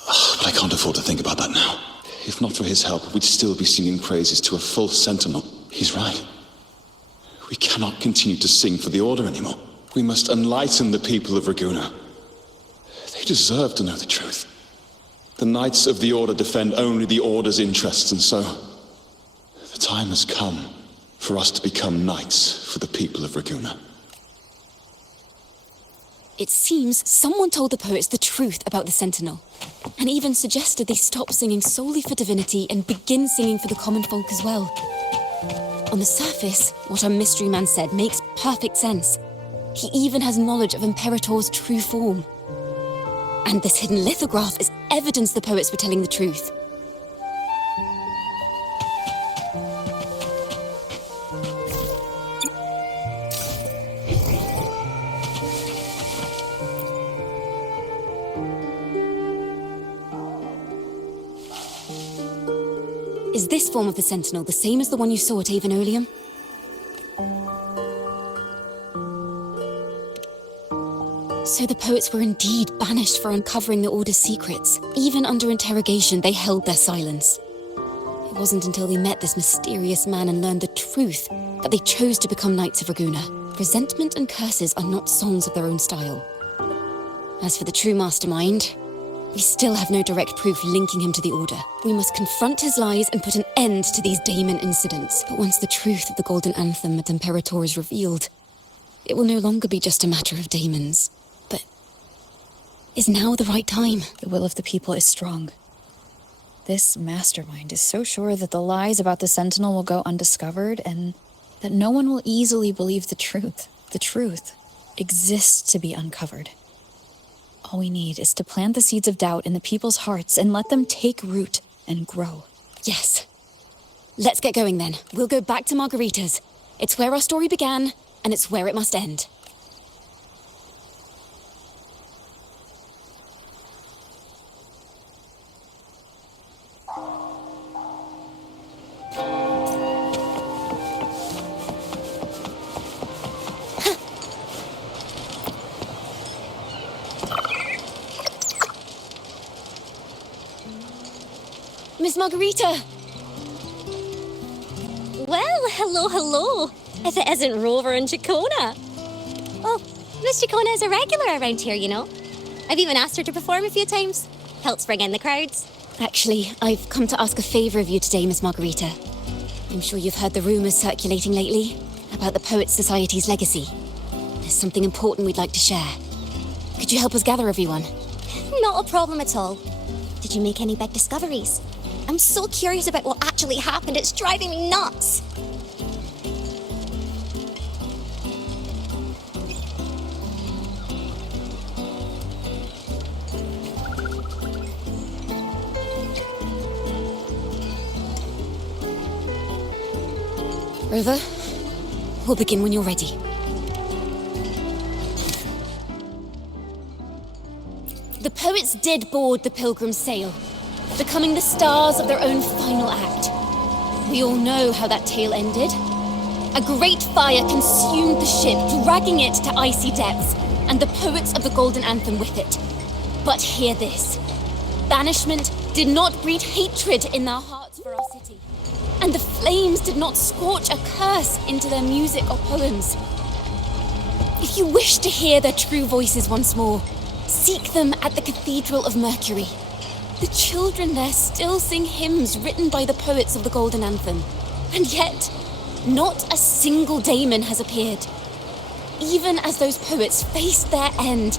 But I can't afford to think about that now. If not for his help, we'd still be singing praises to a false sentinel. He's right. We cannot continue to sing for the Order anymore. We must enlighten the people of Raguna. They deserve to know the truth. The Knights of the Order defend only the Order's interests, and so the time has come for us to become knights for the people of Raguna. It seems someone told the poets the truth about the Sentinel, and even suggested they stop singing solely for divinity and begin singing for the common folk as well. On the surface, what our mystery man said makes perfect sense. He even has knowledge of Imperator's true form. And this hidden lithograph is evidence the poets were telling the truth. Is this form of the Sentinel the same as the one you saw at Avenolium? So the poets were indeed banished for uncovering the Order's secrets. Even under interrogation, they held their silence. It wasn't until they met this mysterious man and learned the truth that they chose to become Knights of Raguna. Resentment and curses are not songs of their own style. As for the true mastermind, we still have no direct proof linking him to the Order. We must confront his lies and put an end to these daemon incidents. But once the truth of the Golden Anthem at Imperator is revealed, it will no longer be just a matter of daemons. But is now the right time? The will of the people is strong. This mastermind is so sure that the lies about the Sentinel will go undiscovered and that no one will easily believe the truth. The truth exists to be uncovered. All we need is to plant the seeds of doubt in the people's hearts and let them take root and grow. Yes. Let's get going then. We'll go back to Margarita's. It's where our story began, and it's where it must end. Miss Margarita! Well, hello. If it isn't Rover and Ciaccona. Well, Miss Ciaccona is a regular around here, you know. I've even asked her to perform a few times. Helps bring in the crowds. Actually, I've come to ask a favour of you today, Miss Margarita. I'm sure you've heard the rumours circulating lately about the Poets Society's legacy. There's something important we'd like to share. Could you help us gather everyone? Not a problem at all. Did you make any big discoveries? I'm so curious about what actually happened. It's driving me nuts. Rover, we'll begin when you're ready. The poets did board the Pilgrim's sail, becoming the stars of their own final act. We all know how that tale ended. A great fire consumed the ship, dragging it to icy depths, and the poets of the Golden Anthem with it. But hear this. Banishment did not breed hatred in their hearts for our city, and the flames did not scorch a curse into their music or poems. If you wish to hear their true voices once more, seek them at the Cathedral of Mercury. The children there still sing hymns written by the poets of the Golden Anthem. And yet, not a single daemon has appeared. Even as those poets faced their end.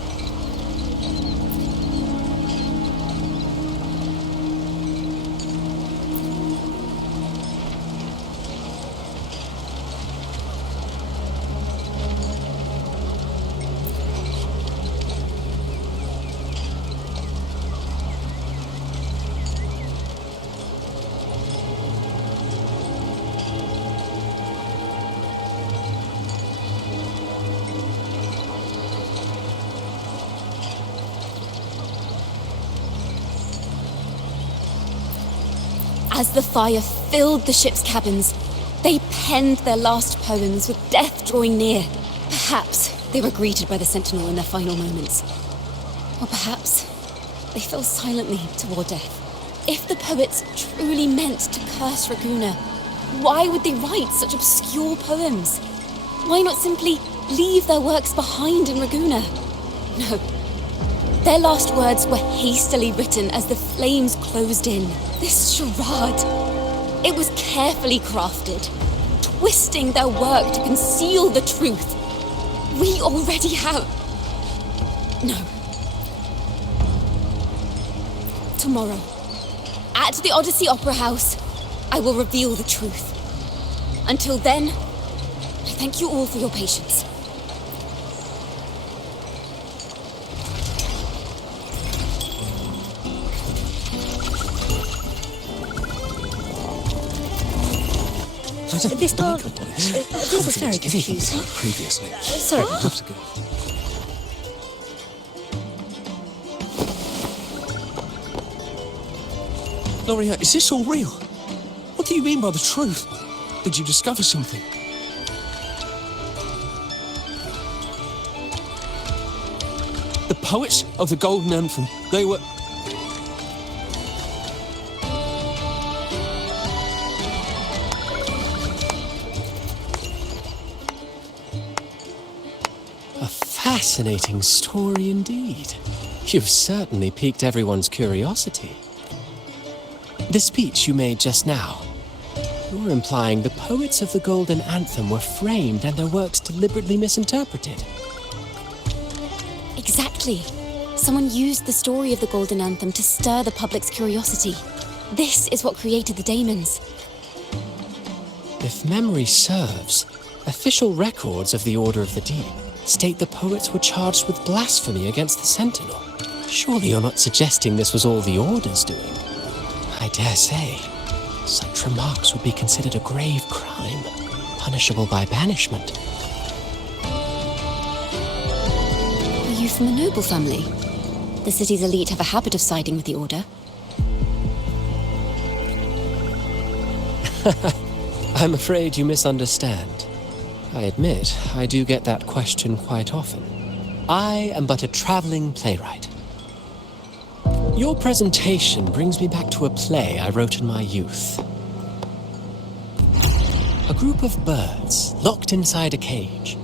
As the fire filled the ship's cabins, they penned their last poems with death drawing near. Perhaps they were greeted by the Sentinel in their final moments. Or perhaps they fell silently toward death. If the poets truly meant to curse Raguna, why would they write such obscure poems? Why not simply leave their works behind in Raguna? No. Their last words were hastily written as the flames closed in. This charade, it was carefully crafted, twisting their work to conceal the truth. We already have... No. Tomorrow, at the Odyssey Opera House, I will reveal the truth. Until then, I thank you all for your patience. This dog... This is very confusing. Previously. Sorry. That's good. Gloria, is this all real? What do you mean by the truth? Did you discover something? The poets of the Golden Anthem, they were... A fascinating story indeed. You've certainly piqued everyone's curiosity. The speech you made just now, you're implying the poets of the Golden Anthem were framed and their works deliberately misinterpreted. Exactly. Someone used the story of the Golden Anthem to stir the public's curiosity. This is what created the daemons. If memory serves, official records of the Order of the Deep state the poets were charged with blasphemy against the Sentinel. Surely you're not suggesting this was all the Order's doing? I dare say, such remarks would be considered a grave crime, punishable by banishment. Are you from a noble family? The city's elite have a habit of siding with the Order. I'm afraid you misunderstand. I admit, I do get that question quite often. I am but a traveling playwright. Your presentation brings me back to a play I wrote in my youth. A group of birds, locked inside a cage.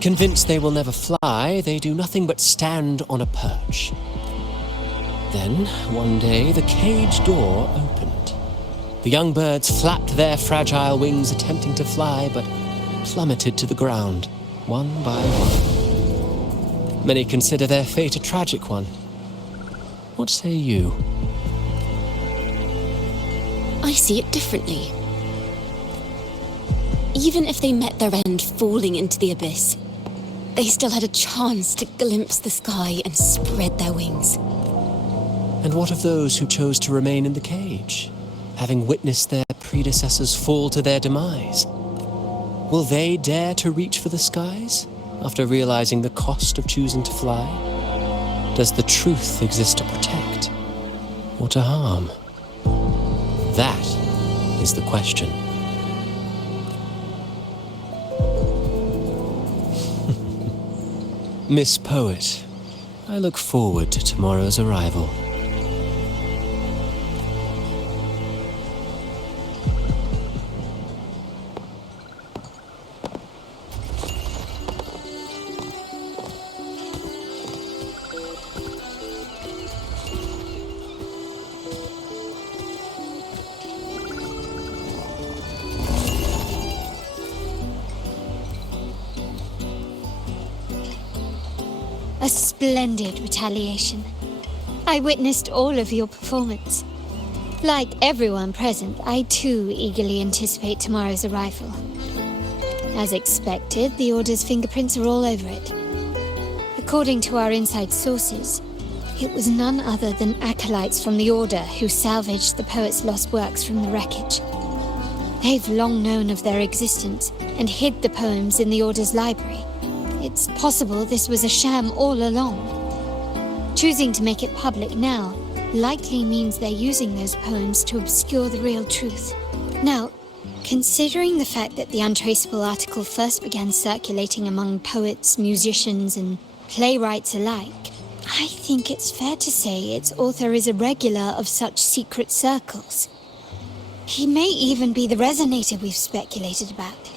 Convinced they will never fly, they do nothing but stand on a perch. Then, one day, the cage door opened. The young birds flapped their fragile wings, attempting to fly, but plummeted to the ground, one by one. Many consider their fate a tragic one. What say you? I see it differently. Even if they met their end falling into the abyss, they still had a chance to glimpse the sky and spread their wings. And what of those who chose to remain in the cage, having witnessed their predecessors fall to their demise? Will they dare to reach for the skies after realizing the cost of choosing to fly? Does the truth exist to protect or to harm? That is the question. Miss Poet, I look forward to tomorrow's arrival. A splendid retaliation. I witnessed all of your performance. Like everyone present, I too eagerly anticipate tomorrow's arrival. As expected, the Order's fingerprints are all over it. According to our inside sources, it was none other than acolytes from the Order who salvaged the poet's lost works from the wreckage. They've long known of their existence and hid the poems in the Order's library. It's possible this was a sham all along. Choosing to make it public now likely means they're using those poems to obscure the real truth. Now, considering the fact that the untraceable article first began circulating among poets, musicians, and playwrights alike, I think it's fair to say its author is a regular of such secret circles. He may even be the resonator we've speculated about.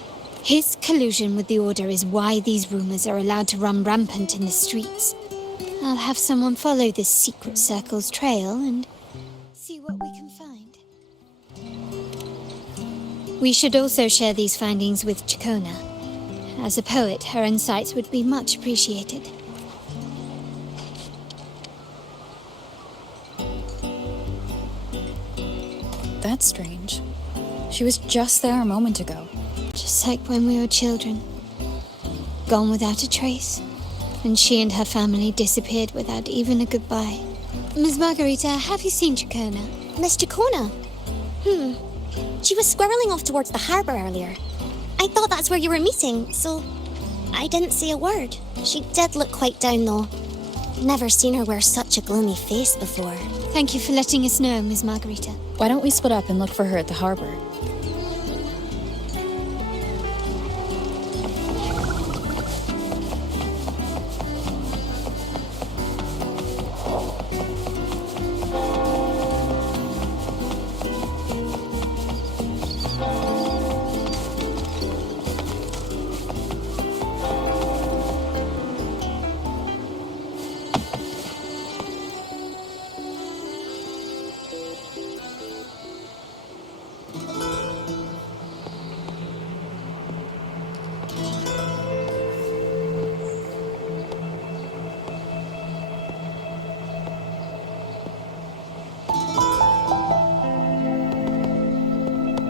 His collusion with the Order is why these rumors are allowed to run rampant in the streets. I'll have someone follow this secret circle's trail and see what we can find. We should also share these findings with Ciaccona. As a poet, her insights would be much appreciated. That's strange. She was just there a moment ago. Just like when we were children. Gone without a trace. And she and her family disappeared without even a goodbye. Miss Margarita, have you seen Ciaccona? Miss Ciaccona? She was squirreling off towards the harbour earlier. I thought that's where you were meeting, so I didn't say a word. She did look quite down, though. Never seen her wear such a gloomy face before. Thank you for letting us know, Miss Margarita. Why don't we split up and look for her at the harbor?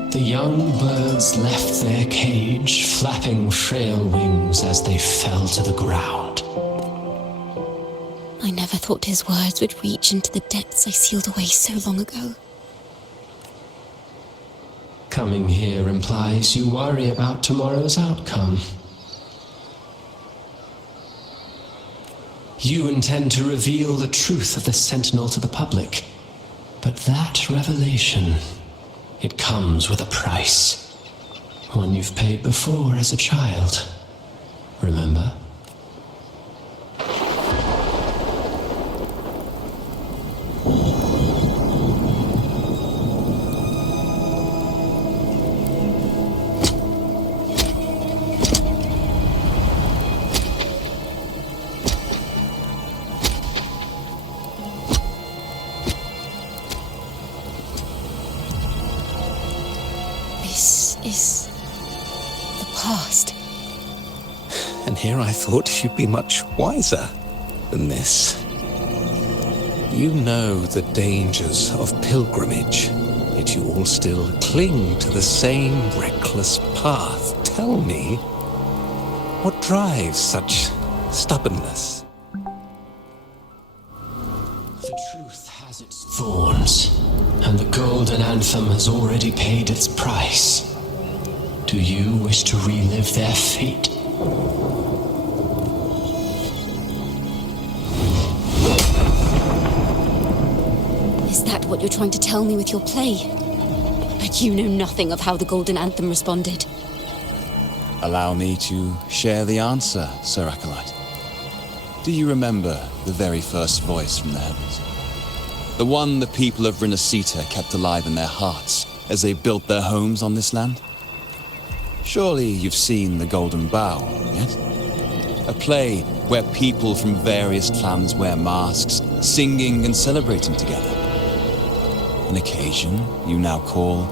The young birds left their cage, flapping frail wings as they fell to the ground. I never thought his words would reach into the depths I sealed away so long ago. Coming here implies you worry about tomorrow's outcome. You intend to reveal the truth of the Sentinel to the public, but that revelation, it comes with a price. One you've paid before as a child. Remember? This is the past. And here I thought you'd be much wiser than this. You know the dangers of pilgrimage, yet you all still cling to the same reckless path. Tell me, what drives such stubbornness? The truth has its thorns, and the golden anthem has already paid its price. Do you wish to relive their fate? Is that what you're trying to tell me with your play? But you know nothing of how the golden anthem responded. Allow me to share the answer, Sir Acolyte. Do you remember the very first voice from the heavens? The one the people of Renacita kept alive in their hearts as they built their homes on this land? Surely you've seen The Golden Bough, yes? A play where people from various clans wear masks, singing and celebrating together. An occasion you now call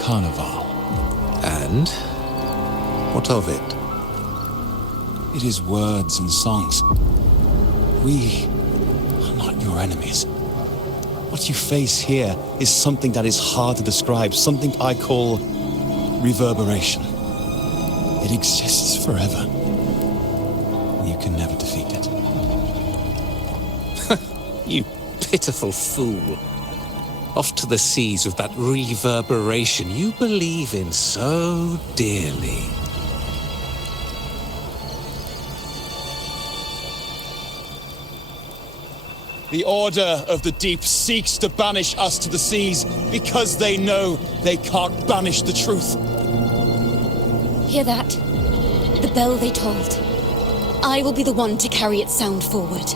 Carnival. And what of it? It is words and songs. We are not your enemies. What you face here is something that is hard to describe, something I call reverberation. It exists forever. You can never defeat it. You pitiful fool. Off to the seas with that reverberation you believe in so dearly. The Order of the Deep seeks to banish us to the seas because they know they can't banish the truth. Hear that? The bell they tolled. I will be the one to carry its sound forward.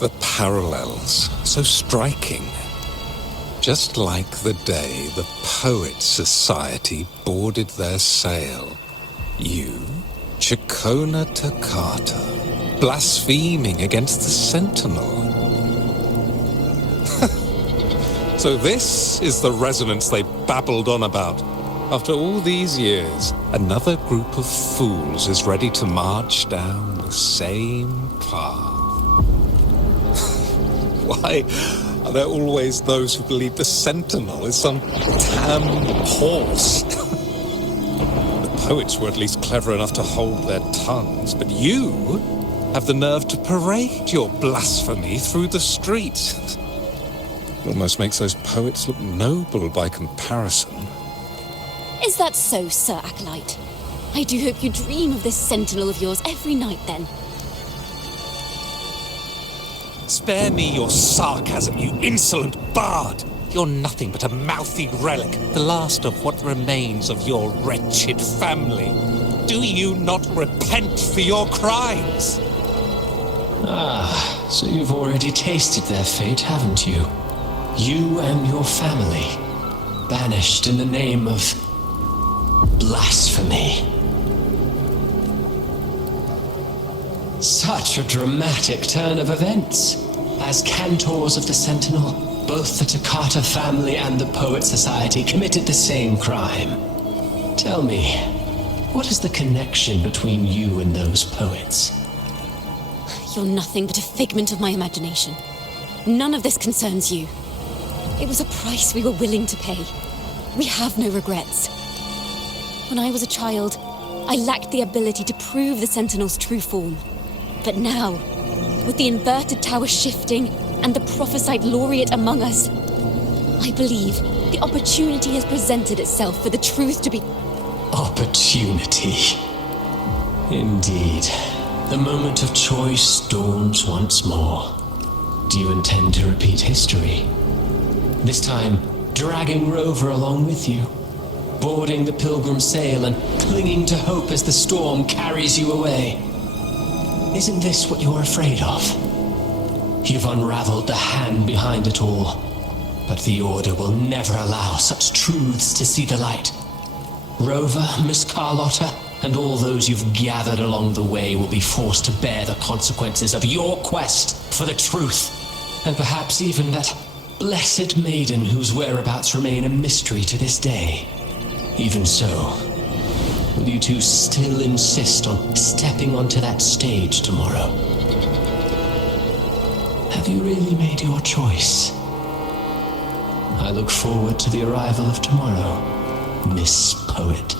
The parallels, so striking. Just like the day the Poets Society boarded their sail. You, Ciaccona Toccata, blaspheming against the Sentinel. So this is the resonance they babbled on about. After all these years, another group of fools is ready to march down the same path. Why are there always those who believe the Sentinel is some damn horse? The poets were at least clever enough to hold their tongues, but you have the nerve to parade your blasphemy through the streets. It almost makes those poets look noble by comparison. Is that so, Sir Acolyte? I do hope you dream of this Sentinel of yours every night, then. Spare me your sarcasm, you insolent bard! You're nothing but a mouthy relic, the last of what remains of your wretched family. Do you not repent for your crimes? Ah, so you've already tasted their fate, haven't you? You and your family, banished in the name of blasphemy. Such a dramatic turn of events. As cantors of the Sentinel, both the Toccata family and the Poet Society committed the same crime. Tell me, what is the connection between you and those poets? You're nothing but a figment of my imagination. None of this concerns you. It was a price we were willing to pay. We have no regrets. When I was a child, I lacked the ability to prove the Sentinel's true form. But now, with the inverted tower shifting and the prophesied laureate among us, I believe the opportunity has presented itself for the truth to be... Opportunity. Indeed. The moment of choice dawns once more. Do you intend to repeat history? This time, dragging Rover along with you, boarding the pilgrim sail and clinging to hope as the storm carries you away. Isn't this what you're afraid of? You've unraveled the hand behind it all, but the Order will never allow such truths to see the light. Rover, Miss Carlotta, and all those you've gathered along the way will be forced to bear the consequences of your quest for the truth, and perhaps even that blessed maiden whose whereabouts remain a mystery to this day. Even so, will you two still insist on stepping onto that stage tomorrow? Have you really made your choice? I look forward to the arrival of tomorrow, Miss Poet.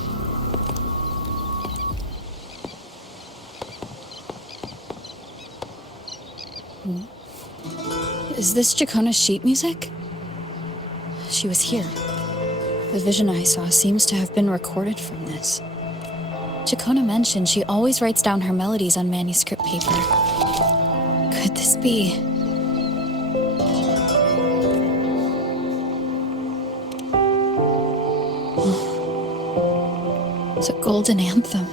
Is this Ciaccona's sheet music? She was here. The vision I saw seems to have been recorded from this. Ciaccona mentioned she always writes down her melodies on manuscript paper. Could this be? Oh. It's a golden anthem.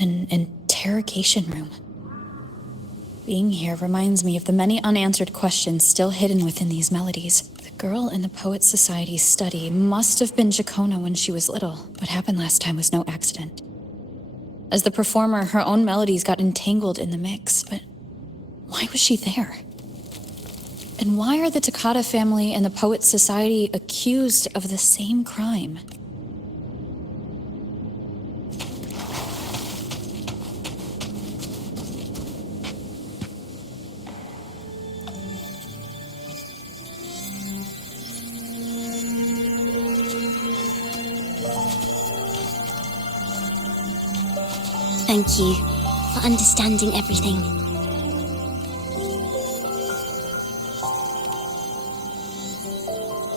An interrogation room. Being here reminds me of the many unanswered questions still hidden within these melodies. The girl in the Poets Society's study must have been Ciaccona when she was little. What happened last time was no accident. As the performer, her own melodies got entangled in the mix, but why was she there? And why are the Toccata family and the Poets Society accused of the same crime? Thank you for understanding everything.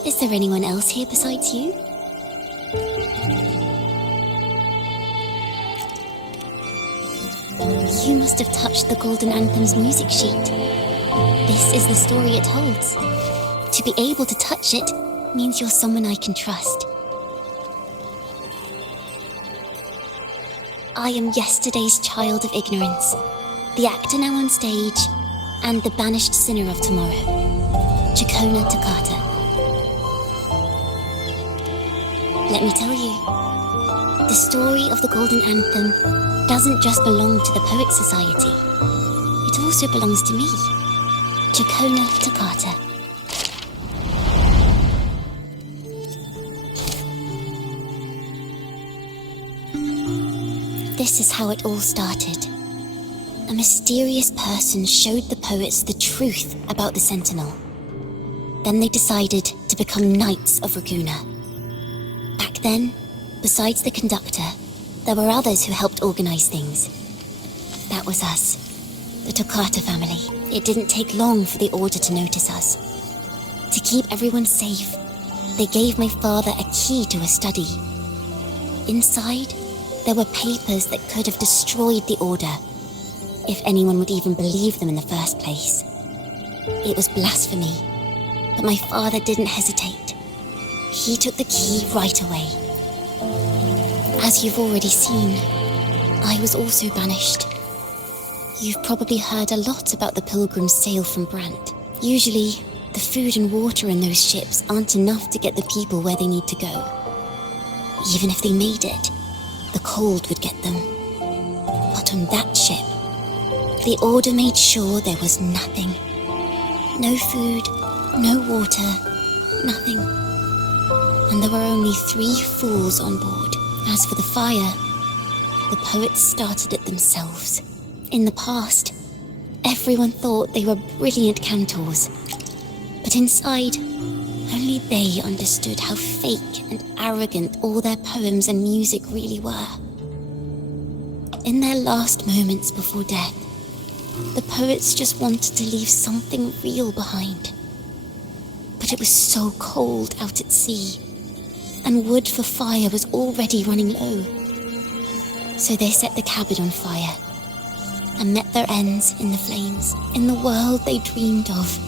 Is there anyone else here besides you? You must have touched the Golden Anthem's music sheet. This is the story it holds. To be able to touch it means you're someone I can trust. I am yesterday's child of ignorance, the actor now on stage, and the banished sinner of tomorrow, Ciaccona Toccata. Let me tell you, the story of the Golden Anthem doesn't just belong to the Poets Society. It also belongs to me, Ciaccona Toccata. This is how it all started. A mysterious person showed the poets the truth about the Sentinel. Then they decided to become Knights of Raguena. Back then, besides the conductor, there were others who helped organize things. That was us, the Toccata family. It didn't take long for the Order to notice us. To keep everyone safe, they gave my father a key to a study. Inside, there were papers that could have destroyed the Order, if anyone would even believe them in the first place. It was blasphemy, but my father didn't hesitate. He took the key right away. As you've already seen, I was also banished. You've probably heard a lot about the pilgrims' sail from Brant. Usually, the food and water in those ships aren't enough to get the people where they need to go. Even if they made it, the cold would get them. But on that ship, the Order made sure there was nothing. No food, no water, nothing. And there were only 3 fools on board. As for the fire, the poets started it themselves. In the past, everyone thought they were brilliant cantors. But inside, only they understood how fake and arrogant all their poems and music really were. In their last moments before death, the poets just wanted to leave something real behind. But it was so cold out at sea, and wood for fire was already running low. So they set the cabin on fire, and met their ends in the flames. In the world they dreamed of,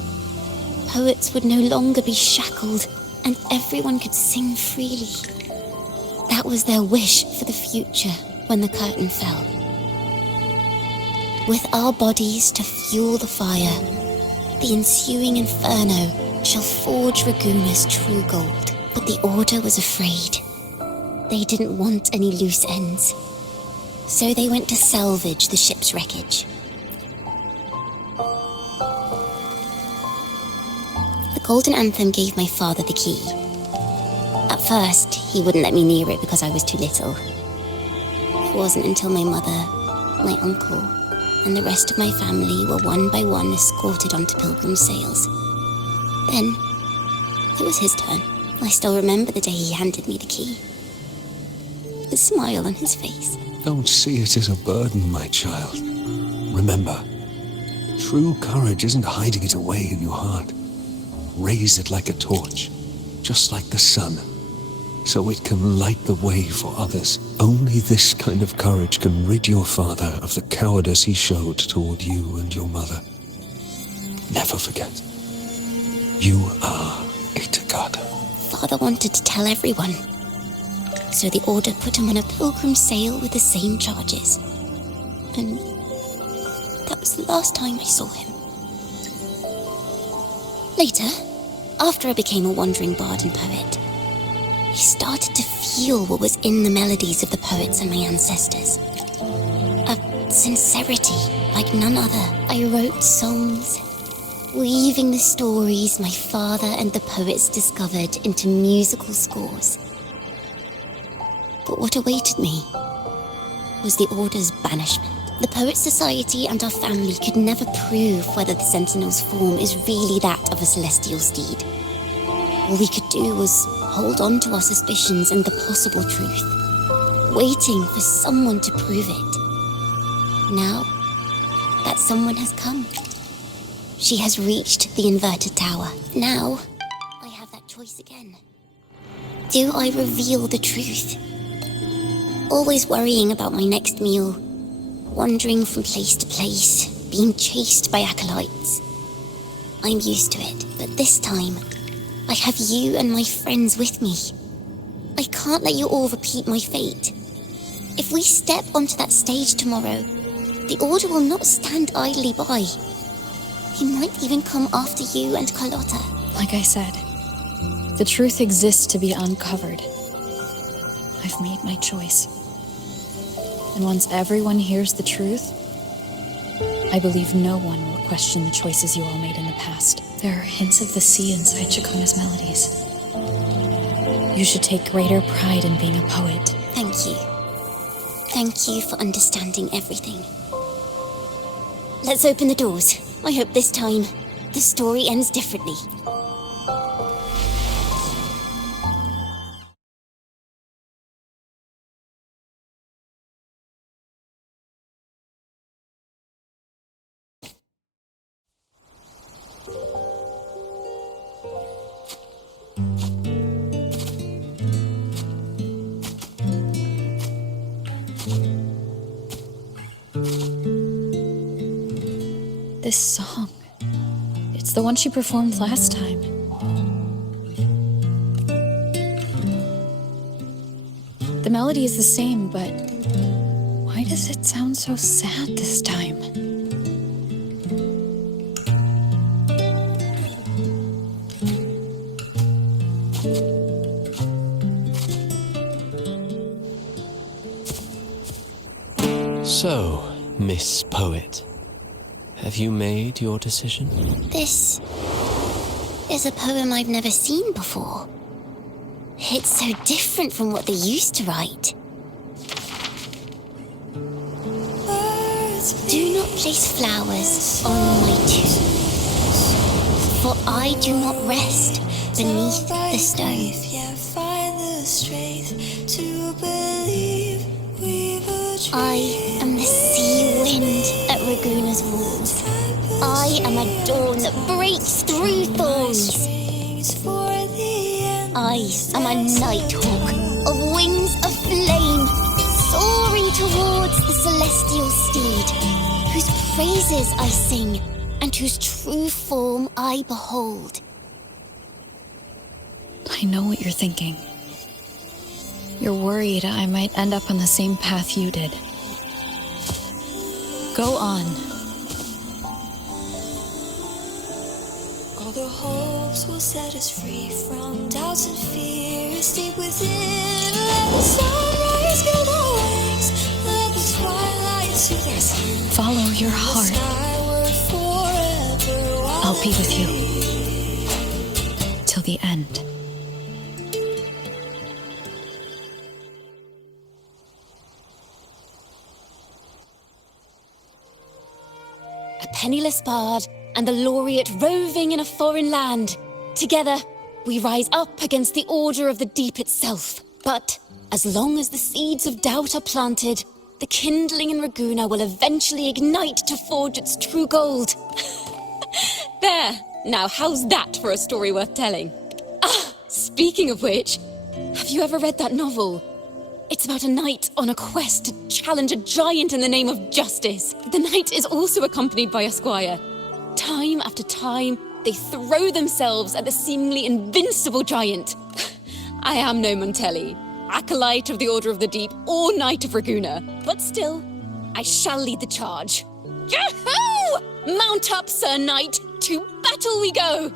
poets would no longer be shackled, and everyone could sing freely. That was their wish for the future when the curtain fell. With our bodies to fuel the fire, the ensuing inferno shall forge Raguena's true gold. But the Order was afraid. They didn't want any loose ends. So they went to salvage the ship's wreckage. The Golden Anthem gave my father the key. At first, he wouldn't let me near it because I was too little. It wasn't until my mother, my uncle, and the rest of my family were one by one escorted onto Pilgrim's sails. Then, it was his turn. I still remember the day he handed me the key. The smile on his face. Don't see it as a burden, my child. Remember, true courage isn't hiding it away in your heart. Raise it like a torch, just like the sun, so it can light the way for others. Only this kind of courage can rid your father of the cowardice he showed toward you and your mother. Never forget, you are a Toccata. Father wanted to tell everyone, so the Order put him on a pilgrim sail with the same charges. and that was the last time I saw him. Later, after I became a wandering bard and poet, I started to feel what was in the melodies of the poets and my ancestors. A sincerity like none other. I wrote songs, weaving the stories my father and the poets discovered into musical scores. But what awaited me was the Order's banishment. The Poet Society and our family could never prove whether the Sentinel's form is really that of a celestial steed. All we could do was hold on to our suspicions and the possible truth, waiting for someone to prove it. Now, that someone has come. She has reached the inverted tower. Now, I have that choice again. Do I reveal the truth? Always worrying about my next meal, wandering from place to place, being chased by acolytes. I'm used to it, but this time, I have you and my friends with me. I can't let you all repeat my fate. If we step onto that stage tomorrow, the Order will not stand idly by. He might even come after you and Carlotta. Like I said, the truth exists to be uncovered. I've made my choice. And once everyone hears the truth, I believe no one will question the choices you all made in the past. There are hints of the sea inside Ciaccona's melodies. You should take greater pride in being a poet. Thank you. Thank you for understanding everything. Let's open the doors. I hope this time, the story ends differently. This song, it's the one she performed last time. The melody is the same, but why does it sound so sad this time? So, Miss Poet, have you made your decision? This is a poem I've never seen before. It's so different from what they used to write. Do not place flowers on my tomb, for I do not rest beneath the stone. I am the sea wind at Raguna's walls. I am a dawn that breaks through thorns. I am a nighthawk of wings of flame, soaring towards the celestial steed, whose praises I sing and whose true form I behold. I know what you're thinking. You're worried I might end up on the same path you did. Go on. All the hopes will set us free from doubts and fears deep within. Let the sunrise gild our wings. Let the twilight soothe our skin. Follow your heart. I'll be with you. Till the end. A penniless bard and the laureate roving in a foreign land. Together, we rise up against the Order of the Deep itself. But as long as the seeds of doubt are planted, the kindling in Raguna will eventually ignite to forge its true gold. There! Now, how's that for a story worth telling? Ah, speaking of which, have you ever read that novel? It's about a knight on a quest to challenge a giant in the name of justice. The knight is also accompanied by a squire. Time after time, they throw themselves at the seemingly invincible giant. I am no Montelli, acolyte of the Order of the Deep, or Knight of Raguna, but still, I shall lead the charge. Yahoo! Mount up, Sir Knight. To battle we go!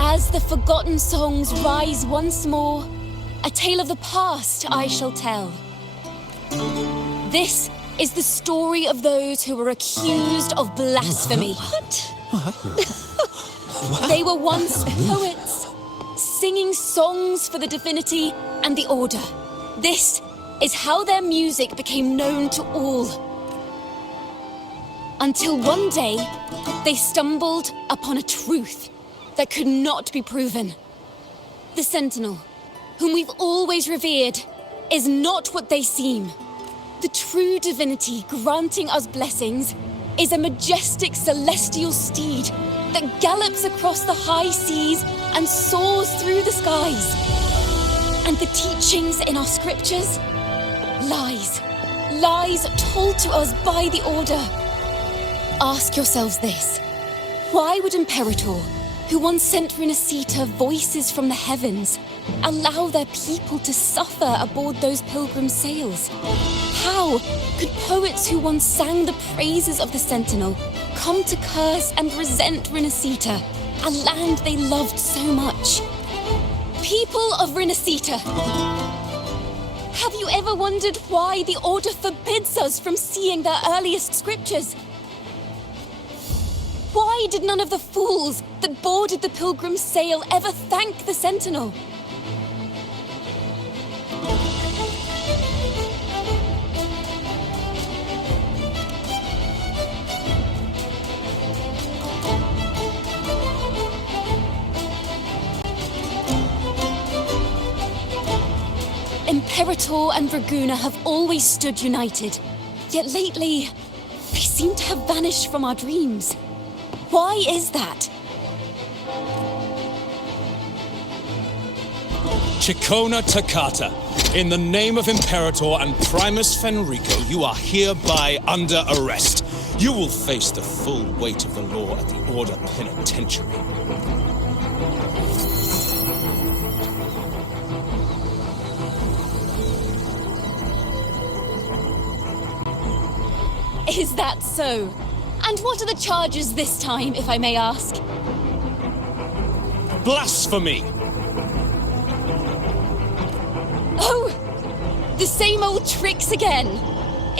As the forgotten songs rise once more, a tale of the past I shall tell. This is the story of those who were accused of blasphemy. They were once poets, singing songs for the divinity and the order. This is how their music became known to all. Until one day, they stumbled upon a truth that could not be proven. The Sentinel, whom we've always revered, is not what they seem. The true divinity granting us blessings is a majestic celestial steed that gallops across the high seas and soars through the skies. And the teachings in our scriptures? Lies. Lies told to us by the Order. Ask yourselves this. Why would Imperator, who once sent Renacita voices from the heavens, allow their people to suffer aboard those pilgrim sails? How could poets who once sang the praises of the Sentinel come to curse and resent Renacita, a land they loved so much? People of Renacita, have you ever wondered why the Order forbids us from seeing their earliest scriptures? Why did none of the fools that boarded the pilgrim sail ever thank the Sentinel? Imperator and Draguna have always stood united, yet lately, they seem to have vanished from our dreams. Why is that? Ciaccona Toccata, in the name of Imperator and Primus Fenrico, you are hereby under arrest. You will face the full weight of the law at the Order Penitentiary. Is that so? And what are the charges this time, if I may ask? Blasphemy! Oh! The same old tricks again!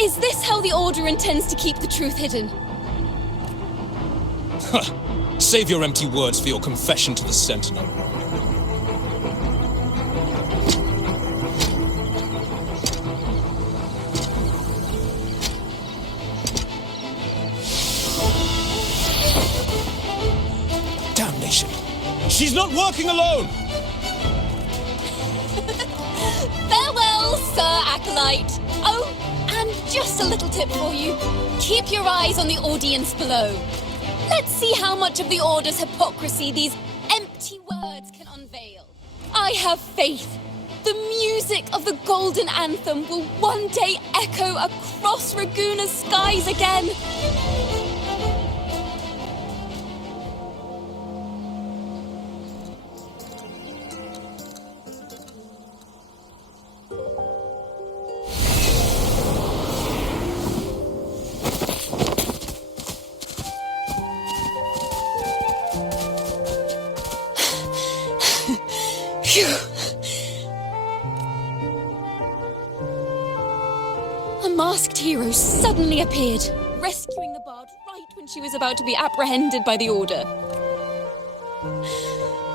Is this how the Order intends to keep the truth hidden? Save your empty words for your confession to the Sentinel. organization. She's not working alone! Farewell, Sir Acolyte. Oh, and just a little tip for you. Keep your eyes on the audience below. Let's see how much of the Order's hypocrisy these empty words can unveil. I have faith. The music of the Golden Anthem will one day echo across Raguna's skies again. A masked hero suddenly appeared, rescuing the bard right when she was about to be apprehended by the Order.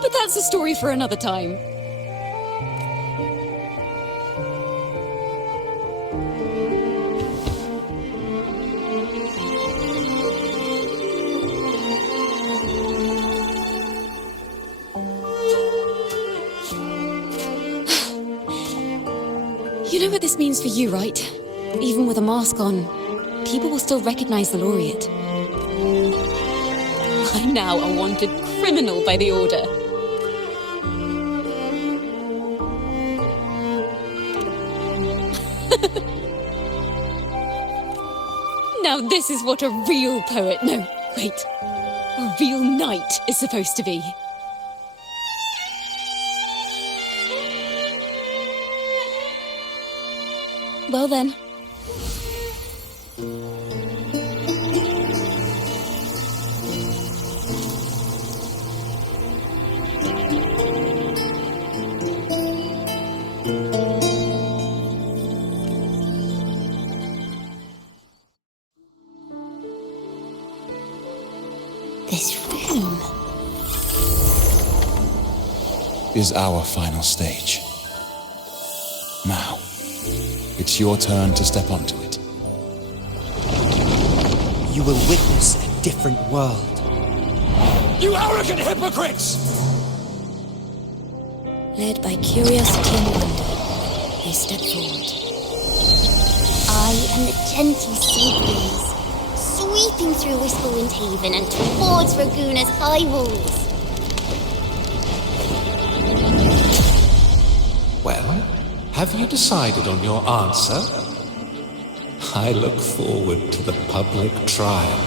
But that's a story for another time. You know what this means for you, right? Even with a mask on, people will still recognize the laureate. I'm now a wanted criminal by the Order. Now this is what a real poet, no, wait, a real knight is supposed to be. Well then. This room is our final stage. Now, it's your turn to step onto it. You will witness a different world. You arrogant hypocrites! Led by curiosity and wonder, they step forward. I am the gentle sea breeze, sweeping through Whisperwind Haven and towards Raguna's high walls. Well, have you decided on your answer? I look forward to the public trial.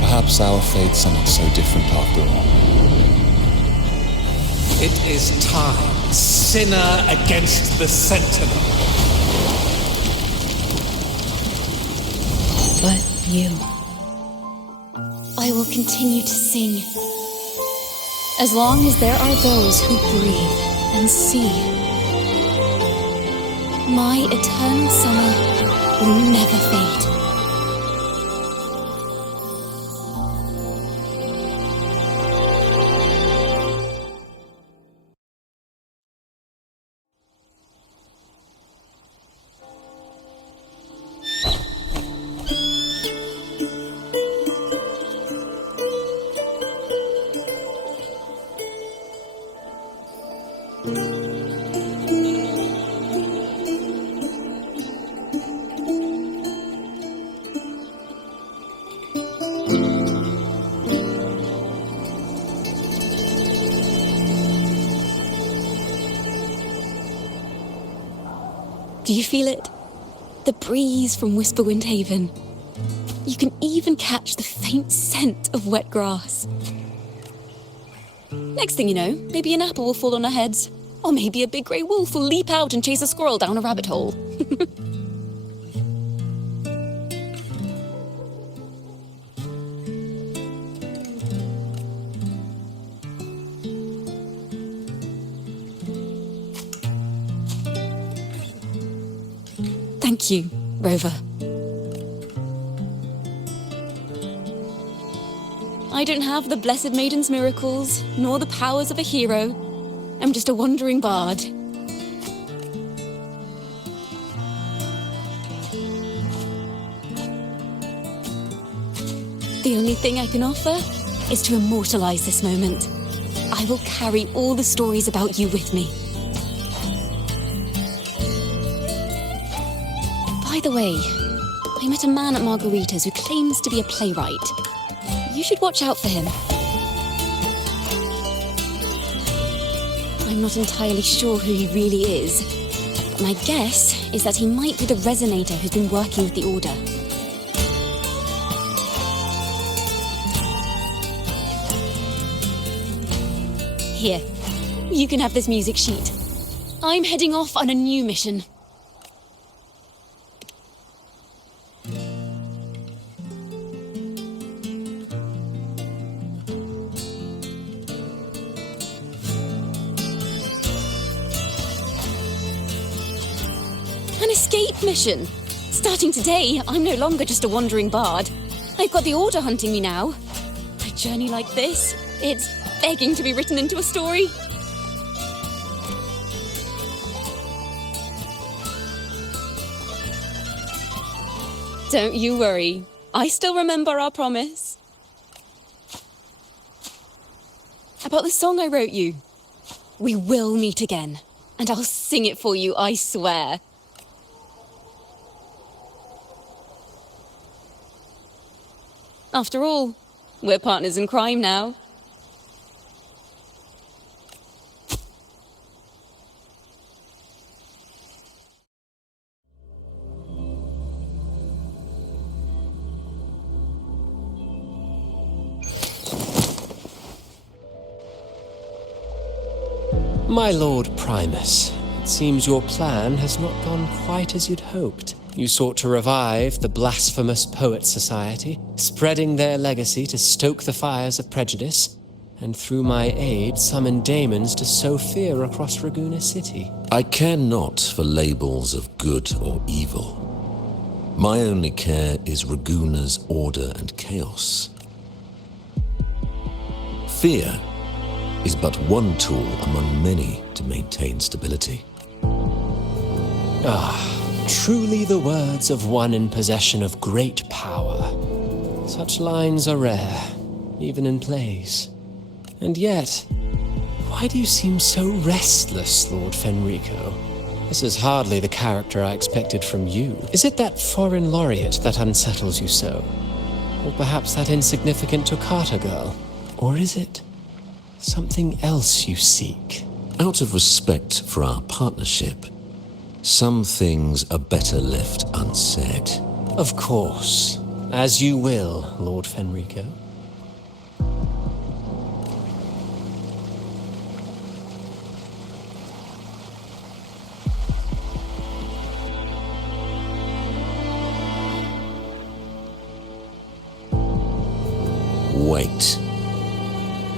Perhaps our fates are not so different after all. It is time, sinner against the Sentinel. But you. I will continue to sing. As long as there are those who breathe and see. My eternal summer will never fade. Do you feel it? The breeze from Whisperwind Haven. You can even catch the faint scent of wet grass. Next thing you know, maybe an apple will fall on our heads. Or maybe a big grey wolf will leap out and chase a squirrel down a rabbit hole. Thank you, Rover. I don't have the Blessed Maiden's miracles, nor the powers of a hero. I'm just a wandering bard. The only thing I can offer is to immortalize this moment. I will carry all the stories about you with me. By the way, I met a man at Margarita's who claims to be a playwright. You should watch out for him. I'm not entirely sure who he really is, but my guess is that he might be the resonator who's been working with the Order. Here, you can have this music sheet. I'm heading off on a new mission. An escape mission! Starting today, I'm no longer just a wandering bard. I've got the Order hunting me now. A journey like this, it's begging to be written into a story. Don't you worry. I still remember our promise. About the song I wrote you. We will meet again, and I'll sing it for you, I swear. After all, we're partners in crime now. My Lord Primus, it seems your plan has not gone quite as you'd hoped. You sought to revive the blasphemous Poet Society, spreading their legacy to stoke the fires of prejudice, and through my aid summon daemons to sow fear across Raguena City. I care not for labels of good or evil. My only care is Raguena's order and chaos. Fear is but one tool among many to maintain stability. Truly the words of one in possession of great power. Such lines are rare, even in plays. And yet, why do you seem so restless, Lord Fenrico? This is hardly the character I expected from you. Is it that foreign laureate that unsettles you so? Or perhaps that insignificant Toccata girl? Or is it something else you seek? Out of respect for our partnership, some things are better left unsaid. Of course. As you will, Lord Fenrico. Wait.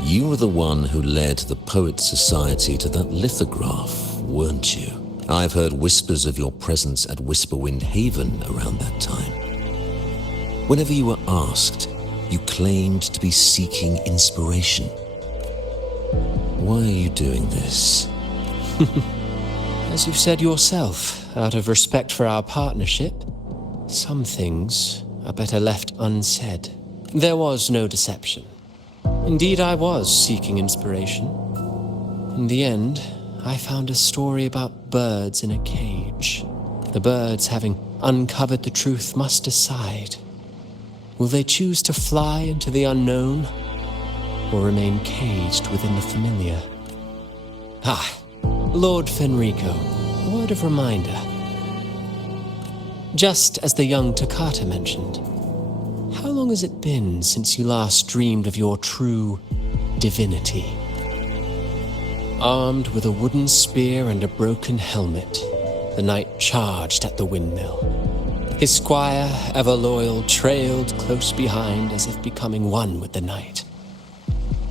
You were the one who led the Poet Society to that lithograph, weren't you? I've heard whispers of your presence at Whisperwind Haven around that time. Whenever you were asked, you claimed to be seeking inspiration. Why are you doing this? As you've said yourself, out of respect for our partnership, some things are better left unsaid. There was no deception. Indeed, I was seeking inspiration. In the end, I found a story about birds in a cage. The birds, having uncovered the truth, must decide. Will they choose to fly into the unknown, or remain caged within the familiar? Lord Fenrico, a word of reminder. Just as the young Toccata mentioned, how long has it been since you last dreamed of your true divinity? Armed with a wooden spear and a broken helmet, the knight charged at the windmill. His squire, ever loyal, trailed close behind as if becoming one with the knight.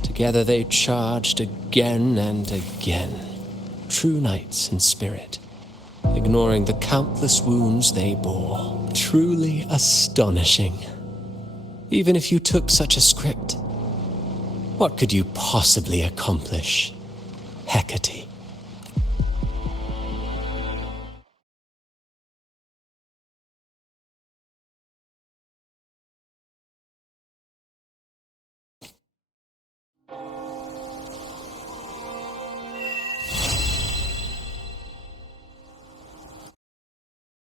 Together they charged again and again, true knights in spirit, ignoring the countless wounds they bore. Truly astonishing. Even if you took such a script, what could you possibly accomplish? Hecate.